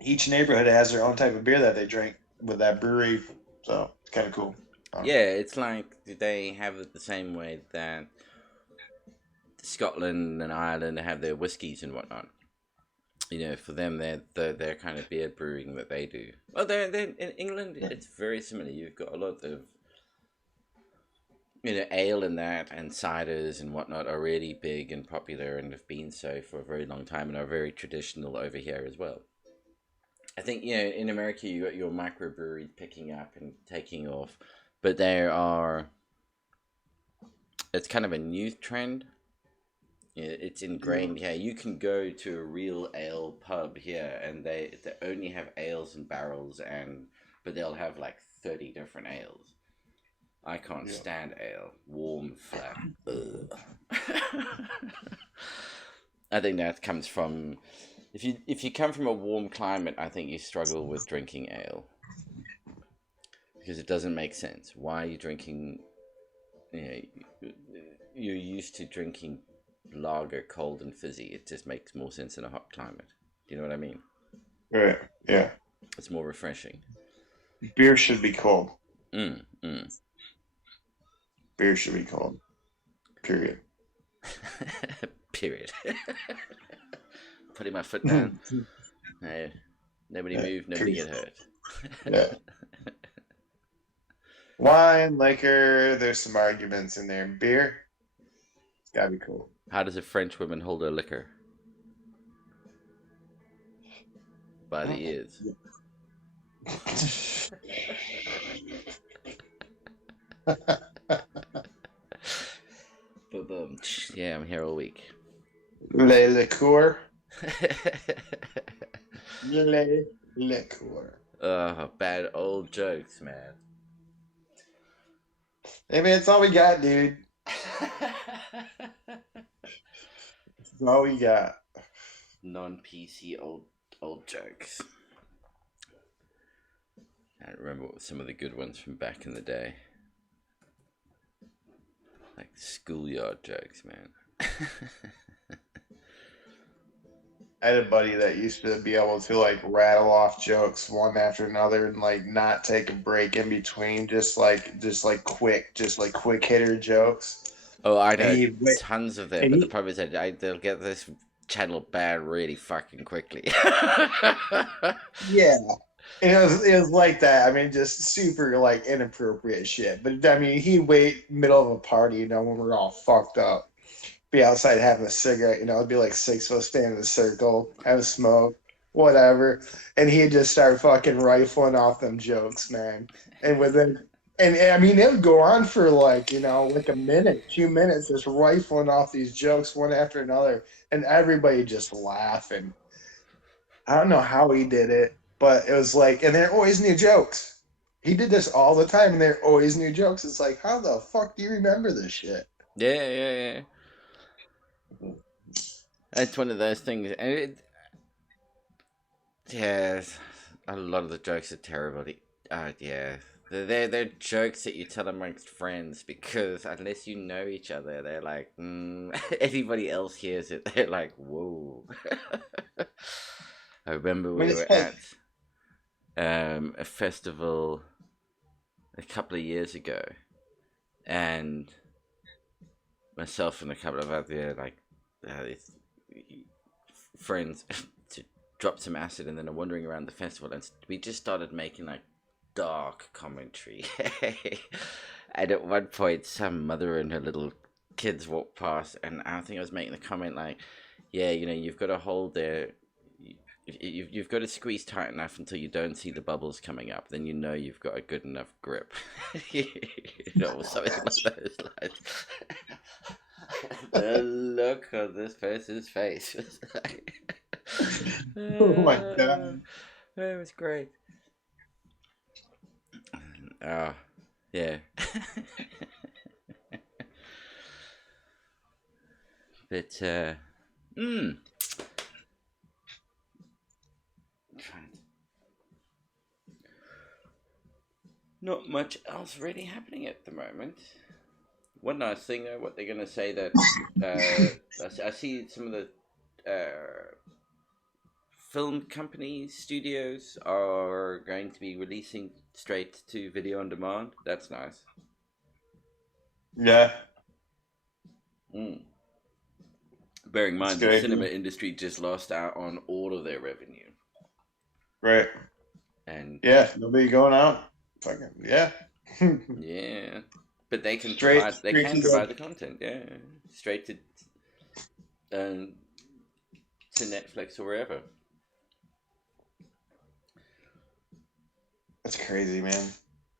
each neighborhood has their own type of beer that they drink with that brewery. So it's kind of cool. Yeah, it's like they have it the same way that Scotland and Ireland have their whiskies and whatnot. For them, they're kind of beer brewing that they do. Well, they're in England. It's very similar. You've got a lot of ale and that, and ciders and whatnot are really big and popular and have been so for a very long time and are very traditional over here as well. I think in America you got your microbreweries picking up and taking off, but there are it's kind of a new trend. Yeah, it's ingrained here. You can go to a real ale pub here, and they only have ales and barrels, but they'll have like 30 different ales. I can't Yeah. stand ale, warm, flat. Ugh. I think that comes from if you come from a warm climate, I think you struggle with drinking ale because it doesn't make sense. Why are you drinking? You know, you're used to drinking lager cold and fizzy. It just makes more sense in a hot climate. Do you know what I mean? Right. Yeah. It's more refreshing. Beer should be cold. Mm, mm. Beer should be cold. Period. Period. Putting my foot down. Hey, nobody Yeah. move, nobody Period. get hurt. Yeah. Wine, liquor, there's some arguments in there. Beer, it's gotta be cool. How does a French woman hold her liquor? By the ears. Boom. Yeah, I'm here all week. Le liqueur. Le liqueur. Bad old jokes, man. Hey man, it's all we got, dude. It's all we got. Non-PC old jokes. I remember some of the good ones from back in the day. Like schoolyard jokes, man. I had a buddy that used to be able to like rattle off jokes one after another and like not take a break in between, just like quick hitter jokes. Oh, I And know he tons of them, and but the he problem is that they'll get this channel banned really fucking quickly. yeah. And it was like that. I mean, just super like inappropriate shit. But I mean, he'd wait middle of a party, when we're all fucked up, be outside having a cigarette, it'd be like six of us standing in a circle, have a smoke, whatever. And he'd just start fucking rifling off them jokes, man. And within and I mean it would go on for like, like a minute, 2 minutes, just rifling off these jokes one after another, and everybody just laughing. I don't know how he did it, but it was like, and they're always new jokes. He did this all the time, and they're always new jokes. It's like, how the fuck do you remember this shit? Yeah. It's one of those things, and yeah, a lot of the jokes are terrible. Yeah, they're jokes that you tell amongst friends because unless you know each other, they're like anybody else hears it, they're like, whoa. I remember I mean, we it's were like, at a festival a couple of years ago, and myself and a couple of other friends to drop some acid, and then are wandering around the festival, and we just started making like dark commentary. And at one point, some mother and her little kids walked past, and I think I was making the comment like, "Yeah, you've got to hold their." You've got to squeeze tight enough until you don't see the bubbles coming up. Then you've got a good enough grip. Something like those lines. The look on this person's face was like, oh my god. it was great. Oh, yeah. But, mm, not much else really happening at the moment. One nice thing, though, what they're going to say that I see some of the film companies, studios are going to be releasing straight to video on demand. That's nice. Yeah, Mm. Bearing in that's a mind the good cinema idea. industry just lost out on all of their revenue, Right. and Yeah, nobody going out. Fucking yeah. yeah, but they can straight provide straight to the the content, yeah, straight um, to Netflix or wherever. That's crazy, man.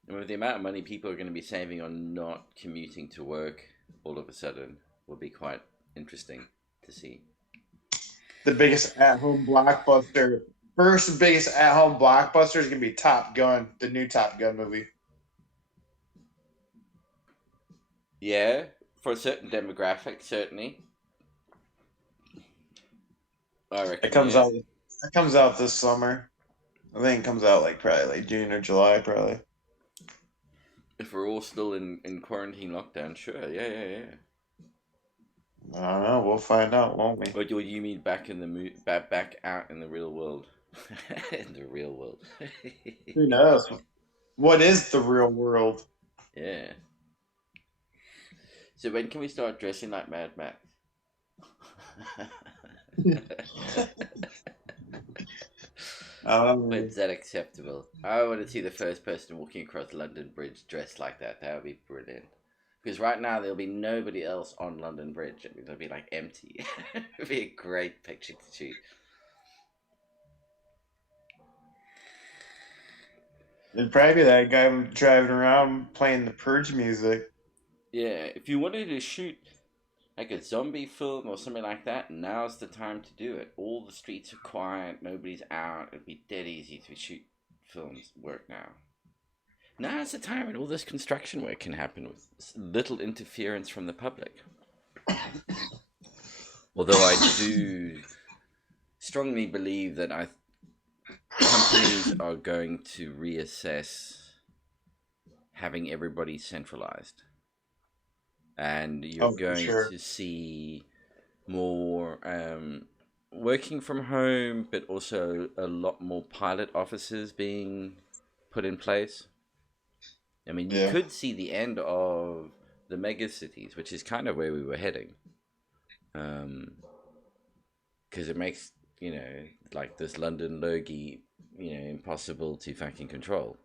And with the amount of money people are going to be saving on not commuting to work all of a sudden will be quite interesting to see. The biggest at-home blockbuster, first biggest at-home blockbuster is gonna be Top Gun, the new Top Gun movie. Yeah, for a certain demographic, certainly. I It reckon, comes yeah. out. It comes out this summer. I think it comes out like probably like June or July, probably. If we're all still in quarantine lockdown, sure, yeah. I don't know. We'll find out, won't we? Or do you mean back in the back out in the real world? In the real world. Who knows? What is the real world? Yeah. So when can we start dressing like Mad Max? Um, When's that acceptable? I want to see the first person walking across London Bridge dressed like that. That would be brilliant. Because right now there'll be nobody else on London Bridge. I mean, it'll be like empty. It'd be a great picture to shoot. it'd probably be that guy driving around playing the Purge music. Yeah, if you wanted to shoot like a zombie film or something like that, now's the time to do it. All the streets are quiet, nobody's out. It'd be dead easy to shoot films work now. Now's the time when all this construction work can happen with little interference from the public. Although I do strongly believe that companies are going to reassess having everybody centralized, and you're Oh, for going sure. to see more working from home, but also a lot more pilot offices being put in place. I mean, you Yeah. could see the end of the mega cities, which is kind of where we were heading. Because it makes, like this London lurgy, impossible to fucking control.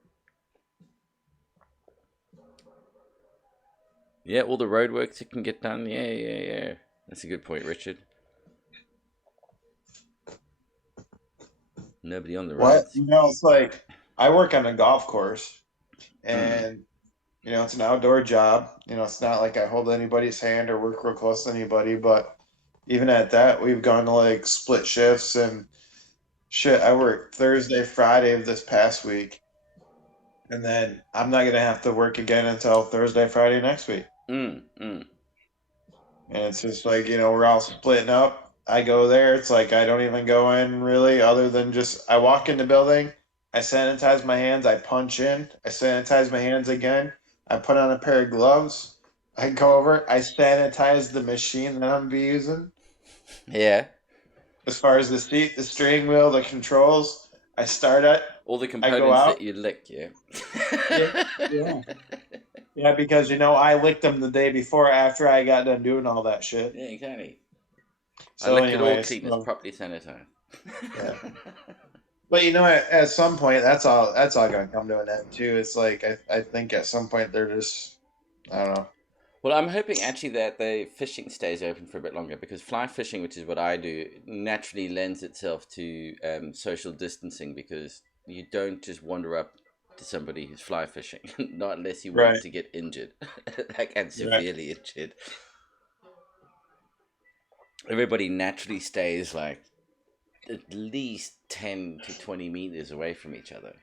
Yeah, all the roadworks that can get done. Yeah. That's a good point, Richard. Nobody on the What? roads. It's like I work on a golf course, Mm. and it's an outdoor job. It's not like I hold anybody's hand or work real close to anybody, but even at that, we've gone to like split shifts and shit. I worked Thursday, Friday of this past week, and then I'm not gonna have to work again until Thursday, Friday next week. Mm. And it's just like, we're all splitting up. I go there. It's like I don't even go in really, other than just I walk in the building, I sanitize my hands, I punch in, I sanitize my hands again, I put on a pair of gloves, I go over, I sanitize the machine that I'm be using. Yeah. As far as the seat, the steering wheel, the controls, I start it, All the I go components out. that you lick, yeah. Yeah, yeah. Yeah, because I licked them the day before after I got done doing all that shit. Yeah, exactly. I So licked it all anyways, clean. It's properly sanitized. yeah. But at some point, that's all going to come to an end too. It's like I think at some point they're just I don't know. Well, I'm hoping actually that the fishing stays open for a bit longer because fly fishing, which is what I do, naturally lends itself to social distancing because you don't just wander up to somebody who's fly fishing, not unless you want Right, to get injured, like and right, severely injured. Everybody naturally stays like at least 10 to 20 meters away from each other.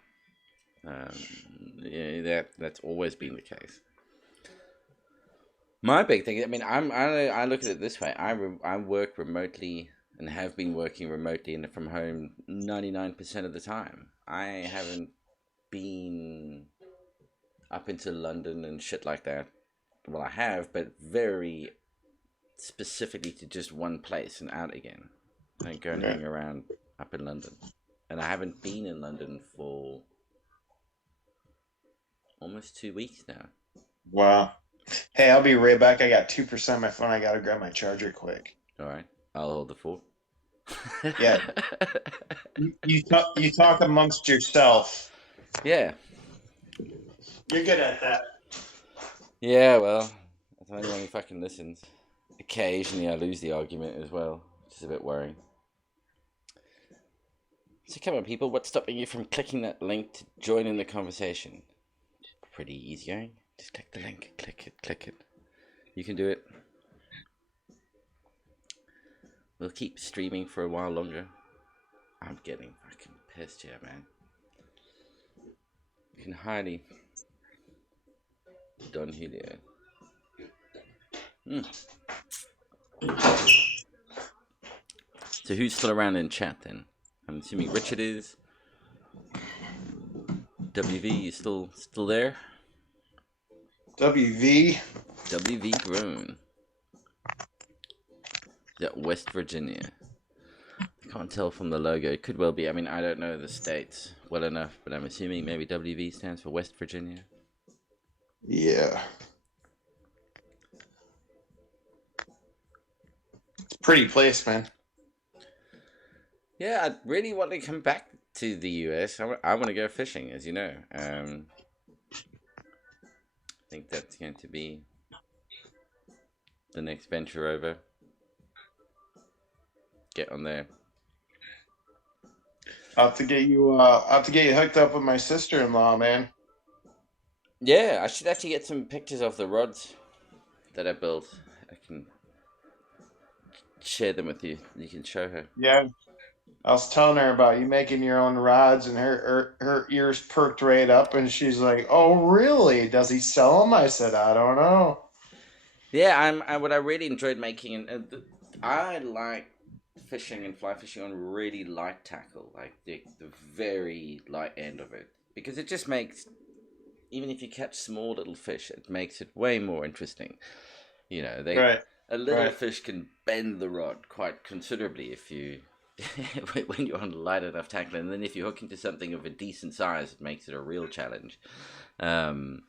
Yeah, that's always been the case. My big thing, I mean, I look at it this way. I work remotely and have been working remotely and from home 99% of the time. I haven't been up into London and shit like that. Well, I have, but very specifically to just one place and out again. I don't go and right. hang around up in London. And I haven't been in London for almost 2 weeks now. Wow. Hey, I'll be right back. I got 2% on my phone. I gotta grab my charger quick. All right, I'll hold the fort. Yeah, you talk amongst yourself. Yeah, You're good at that. yeah. Well, that's the only one who fucking listens. Occasionally, I lose the argument as well, which is a bit worrying. So come on, people, what's stopping you from clicking that link to join in the conversation? Pretty easy going. Just click the link, click it, click it. You can do it. We'll keep streaming for a while longer. I'm getting fucking pissed here, man. You can highly... Don Julio. So who's still around in chat then? I'm assuming Richard is. WV, you still there? WV. WV grown. Is that West Virginia? I can't tell from the logo. It could well be. I mean, I don't know the states well enough, but I'm assuming maybe WV stands for West Virginia. Yeah. It's a pretty place, man. Yeah, I really want to come back to the US. I want to go fishing, as you know. I think that's going to be the next venture over. Get on there. I'll have to get you hooked up with my sister-in-law, man. Yeah, I should actually get some pictures of the rods that I built. I can share them with you. You can show her. Yeah. I was telling her about you making your own rods, and her ears perked right up, and she's like, "Oh, really? Does he sell them?" I said, "I don't know." Yeah, what I really enjoyed making, and I like fishing and fly fishing on really light tackle, like the very light end of it, because it just makes, even if you catch small little fish, it makes it way more interesting. You know, Right. a little Right. fish can bend the rod quite considerably if you when you're on light enough tackle, and then if you hook into something of a decent size, it makes it a real challenge. And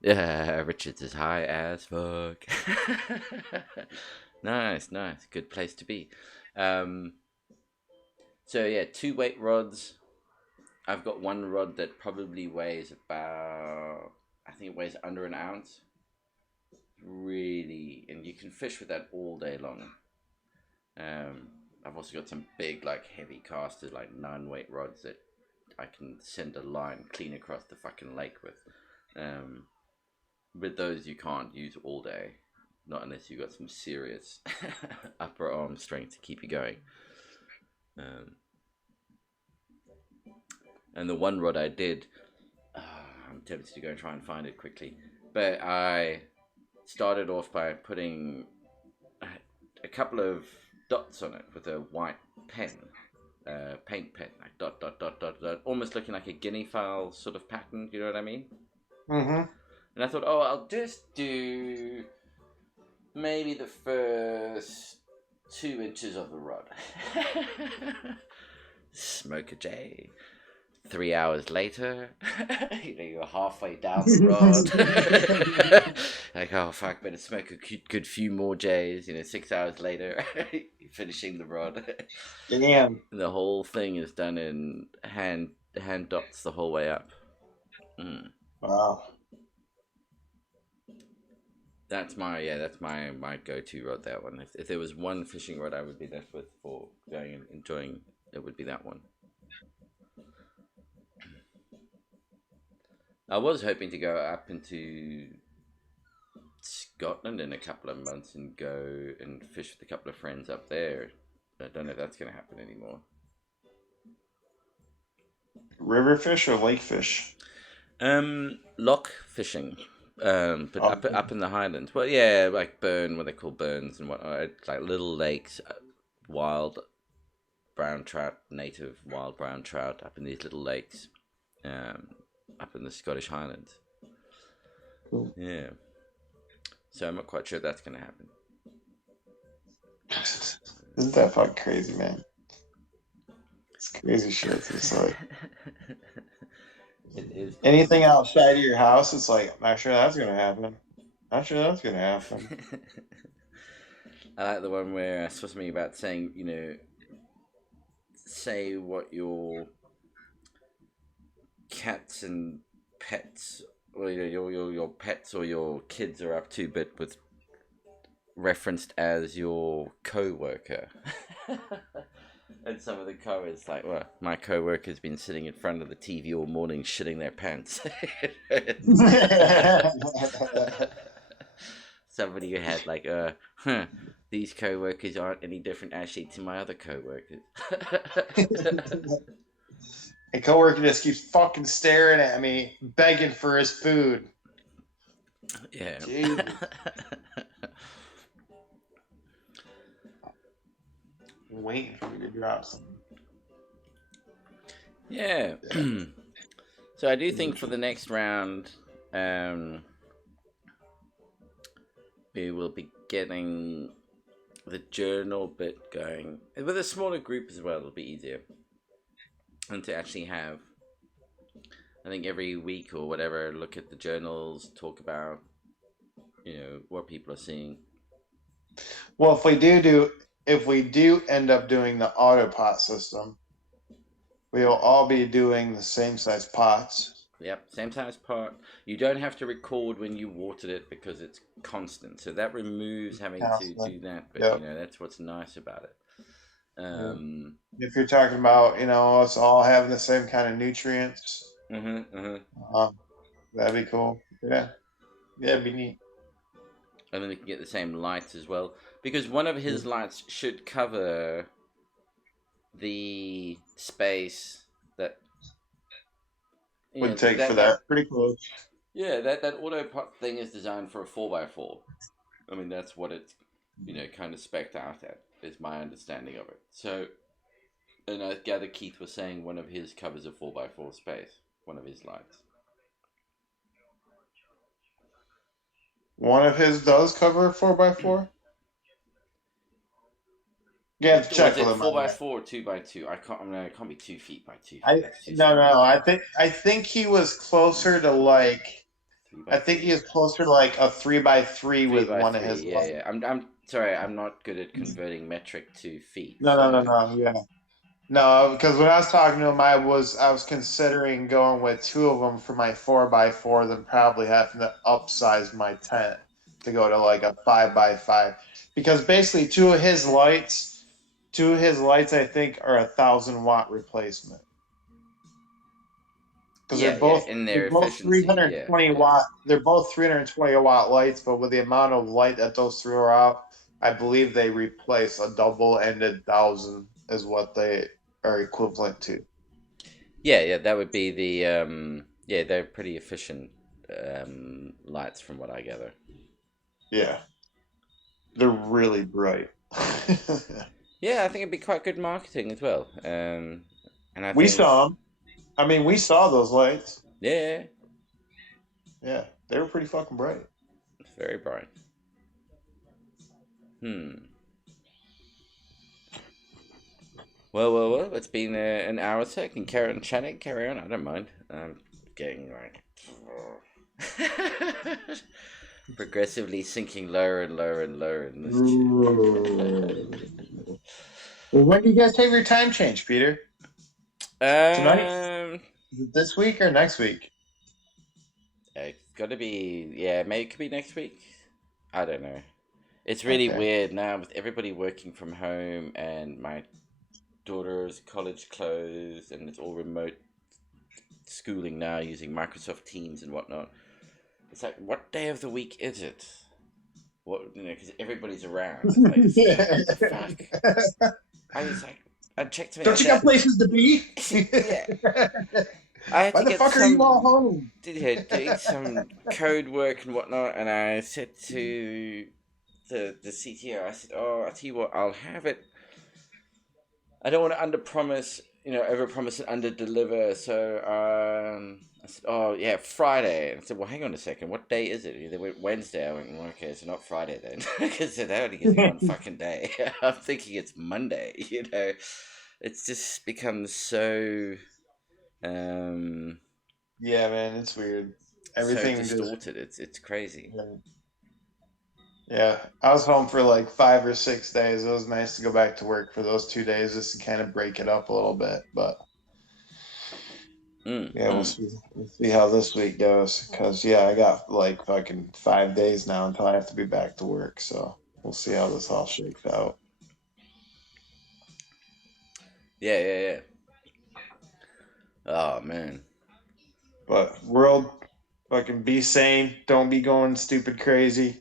yeah, Richards is high as fuck. Nice, good place to be. So yeah, 2 weight rods. I've got one rod that probably weighs about, I think it weighs under an ounce. Really, and you can fish with that all day long. I've also got some big, like, heavy casters, like 9-weight rods that I can send a line clean across the fucking lake with. With those, you can't use all day, not unless you've got some serious upper arm strength to keep you going. And the one rod I did, I'm tempted to go and try and find it quickly, but I started off by putting a couple of dots on it with a white pen, paint pen, like dot, dot, dot, dot, dot, almost looking like a guinea fowl sort of pattern, you know what I mean? Mm-hmm. And I thought, oh, I'll just do maybe the first 2 inches of the rod. Smoke a J. 3 hours later, you're halfway down the rod. Like, oh fuck, better smoke a good few more J's. 6 hours later, finishing the rod. Damn. The whole thing is done in hand dots the whole way up. Wow. That's my go-to rod. That one. If there was one fishing rod I would be left with for going and enjoying, it would be that one. I was hoping to go up into Scotland in a couple of months and go and fish with a couple of friends up there. I don't know if that's going to happen anymore. River fish or lake fish? Loch fishing. But up in the Highlands. Well, yeah, like what they call burns and whatnot. Like little lakes, wild brown trout, native wild brown trout up in these little lakes, up in the Scottish Highlands. Cool. Yeah. So I'm not quite sure if that's going to happen. Isn't that fucking crazy, man? It's crazy shit. It's like it is anything outside of your house. It's like, not sure that's gonna happen. Not sure that's gonna happen. I like the one where I saw something about saying, say what your cats and pets, or your pets or your kids are up to, but with referenced as your co-worker. And some of the comments like, well, my coworker's been sitting in front of the TV all morning shitting their pants. Somebody who had like, huh, these coworkers aren't any different actually to my other coworkers. A coworker just keeps fucking staring at me, begging for his food. Yeah. Jesus. Waiting for me to drop something. Yeah. So I do think for the next round, um, we will be getting the journal bit going with a smaller group as well. It'll be easier, and to actually have, I think every week or whatever, look at the journals, talk about what people are seeing. Well, if we do end up doing the auto pot system, we will all be doing the same size pots. Yep, same size pot. You don't have to record when you watered it because it's constant. So that removes having to Constantly. do that. But Yep. that's what's nice about it. Yeah. Um, If you're talking about, us all having the same kind of nutrients, mhm. um, that'd be cool. Yeah. Yeah, it'd be neat. And then we can get the same lights as well. Because one of his lights should cover the space that Would take for that that. Pretty close. yeah, that auto pot thing is designed for a 4x4. I mean, that's what it's kind of spec'd out at, is my understanding of it. So, and I gather Keith was saying one of his covers a 4x4 space, one of his lights. One of his does cover 4x4. You have to Was check with it him on that. 4x4 or 2x2? I can't. I mean, it can't be 2 feet by 2 feet. I That's too no small. no. I think he was closer to like. Three by I think he three. is closer to like a 3x3 Three with by one of three. his Yeah, lights. yeah. I'm sorry. I'm not good at converting metric to feet. No, no, no, So no. Yeah. No, because when I was talking to him, I was considering going with two of them for my 4x4, then probably having to upsize my tent to go to like a 5x5. Because basically, two of his lights, I think, are 1,000 watt replacement. Because they're yeah, yeah. both In they're their both efficiency. Yeah, 320 yeah. watt. They're both 320 watt lights, but with the amount of light that those three are out, I believe they replace a double-ended 1,000 is what they are equivalent to. Yeah, yeah, that would be the yeah, they're pretty efficient lights from what I gather. Yeah, they're really bright. Yeah, I think it'd be quite good marketing as well. And I We think saw them. I mean, we saw those lights. yeah, Yeah, they were pretty fucking bright. it's very bright. Hmm. Well. It's been an hour, so I can carry on chatting. Carry on. I don't mind. I'm getting like progressively sinking lower and lower and lower in this Ooh. Well, when do you guys have your time change, Peter? Tonight? chair. Is it this week or next week? It's gotta be, yeah, maybe it could be next week. I don't know. It's really Okay. weird now with everybody working from home and my daughter's college closed and it's all remote schooling now using Microsoft Teams and whatnot. It's like, what day of the week is it? What, because everybody's around. It's like, what the fuck? I was like, I checked Don't it you got that. places to be? Yeah, I had Why to the get fuck are you all some home? doing some code work and whatnot, and I said to the CTO, I said, "Oh, I tell you what, I'll have it. I don't want to under promise, over promise and under deliver." So I said, "Oh yeah, Friday." And I said, "Well, hang on a second. What day is it?" They went Wednesday. I went, well, "Okay, so not Friday then, because that only gives me one fucking day." I'm thinking it's Monday. It's just become so. Um, Yeah, man, it's weird. so Everything just distorted. It's crazy. yeah. Yeah. I was home for like 5 or 6 days. It was nice to go back to work for those 2 days just to kind of break it up a little bit. But yeah, we'll Mm. see. We'll see how this week goes. Cause yeah, I got like fucking 5 days now until I have to be back to work. So we'll see how this all shakes out. Yeah, yeah, yeah. Oh man. But world, fucking be sane. Don't be going stupid crazy.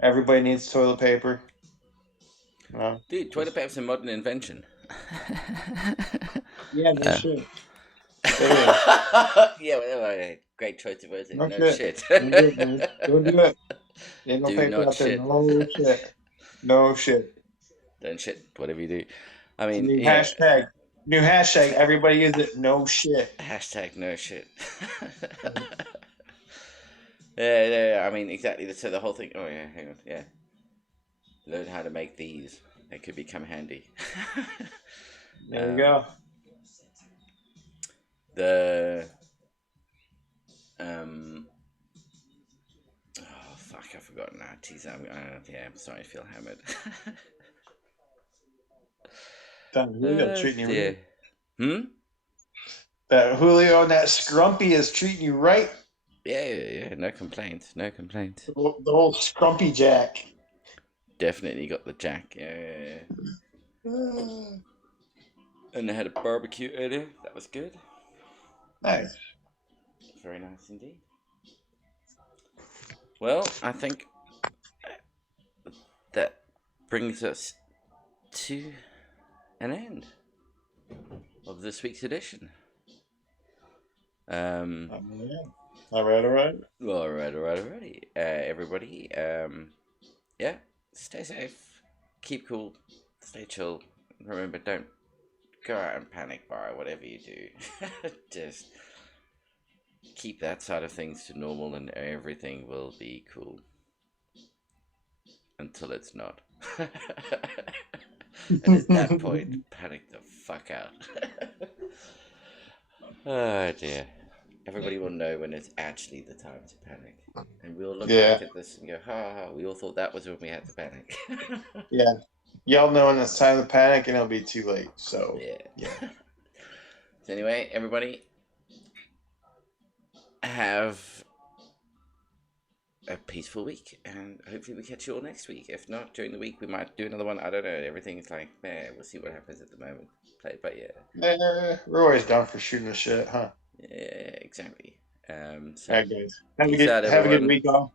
Everybody needs toilet paper. Dude, toilet Just paper's a modern invention. yeah, no Uh, shit. It is. yeah, well, great choice of words. No No shit. shit. Don't do it, man. Don't do it. Ain't no Do paper not out there. shit. No shit. No shit. Don't shit. Whatever you do. I It's a mean, new yeah. hashtag. New hashtag. Everybody use it. No shit. Hashtag no shit. Yeah, yeah, yeah, I mean, exactly. So the whole thing. Oh yeah, hang on. Yeah, learn how to make these. They could become handy. There you um, go. the um. Oh fuck! I've forgotten now. Tease. Yeah, I'm sorry. I feel hammered. That Julio treating you right. Dear. Hmm. That Julio and that Scrumpy is treating you right. Yeah, yeah, yeah. No complaints. No complaints. The old Scrumpy Jack. Definitely got the jack. Yeah, yeah, yeah. And they had a barbecue earlier. That was good. Nice. Very nice indeed. Well, I think that brings us to an end of this week's edition. Yeah. All right, all right. Well, alrighty. Everybody, yeah, stay safe, keep cool, stay chill. Remember, don't go out and panic buy whatever you do. Just keep that side of things to normal and everything will be cool. Until it's not. And at that point, panic the fuck out. Oh dear. Everybody will know when it's actually the time to panic. And we'll look Yeah, back at this and go, ha ha, ha, we all thought that was when we had to panic. yeah. Y'all know when it's time to panic and it'll be too late. So, Yeah. yeah. So anyway, everybody have a peaceful week and hopefully we catch you all next week. If not, during the week we might do another one. I don't know. Everything's like, man, we'll see what happens at the moment. But yeah. We're always down for shooting the shit, huh? Yeah, exactly. All So right, guys. peace out Have a good everyone. week, all.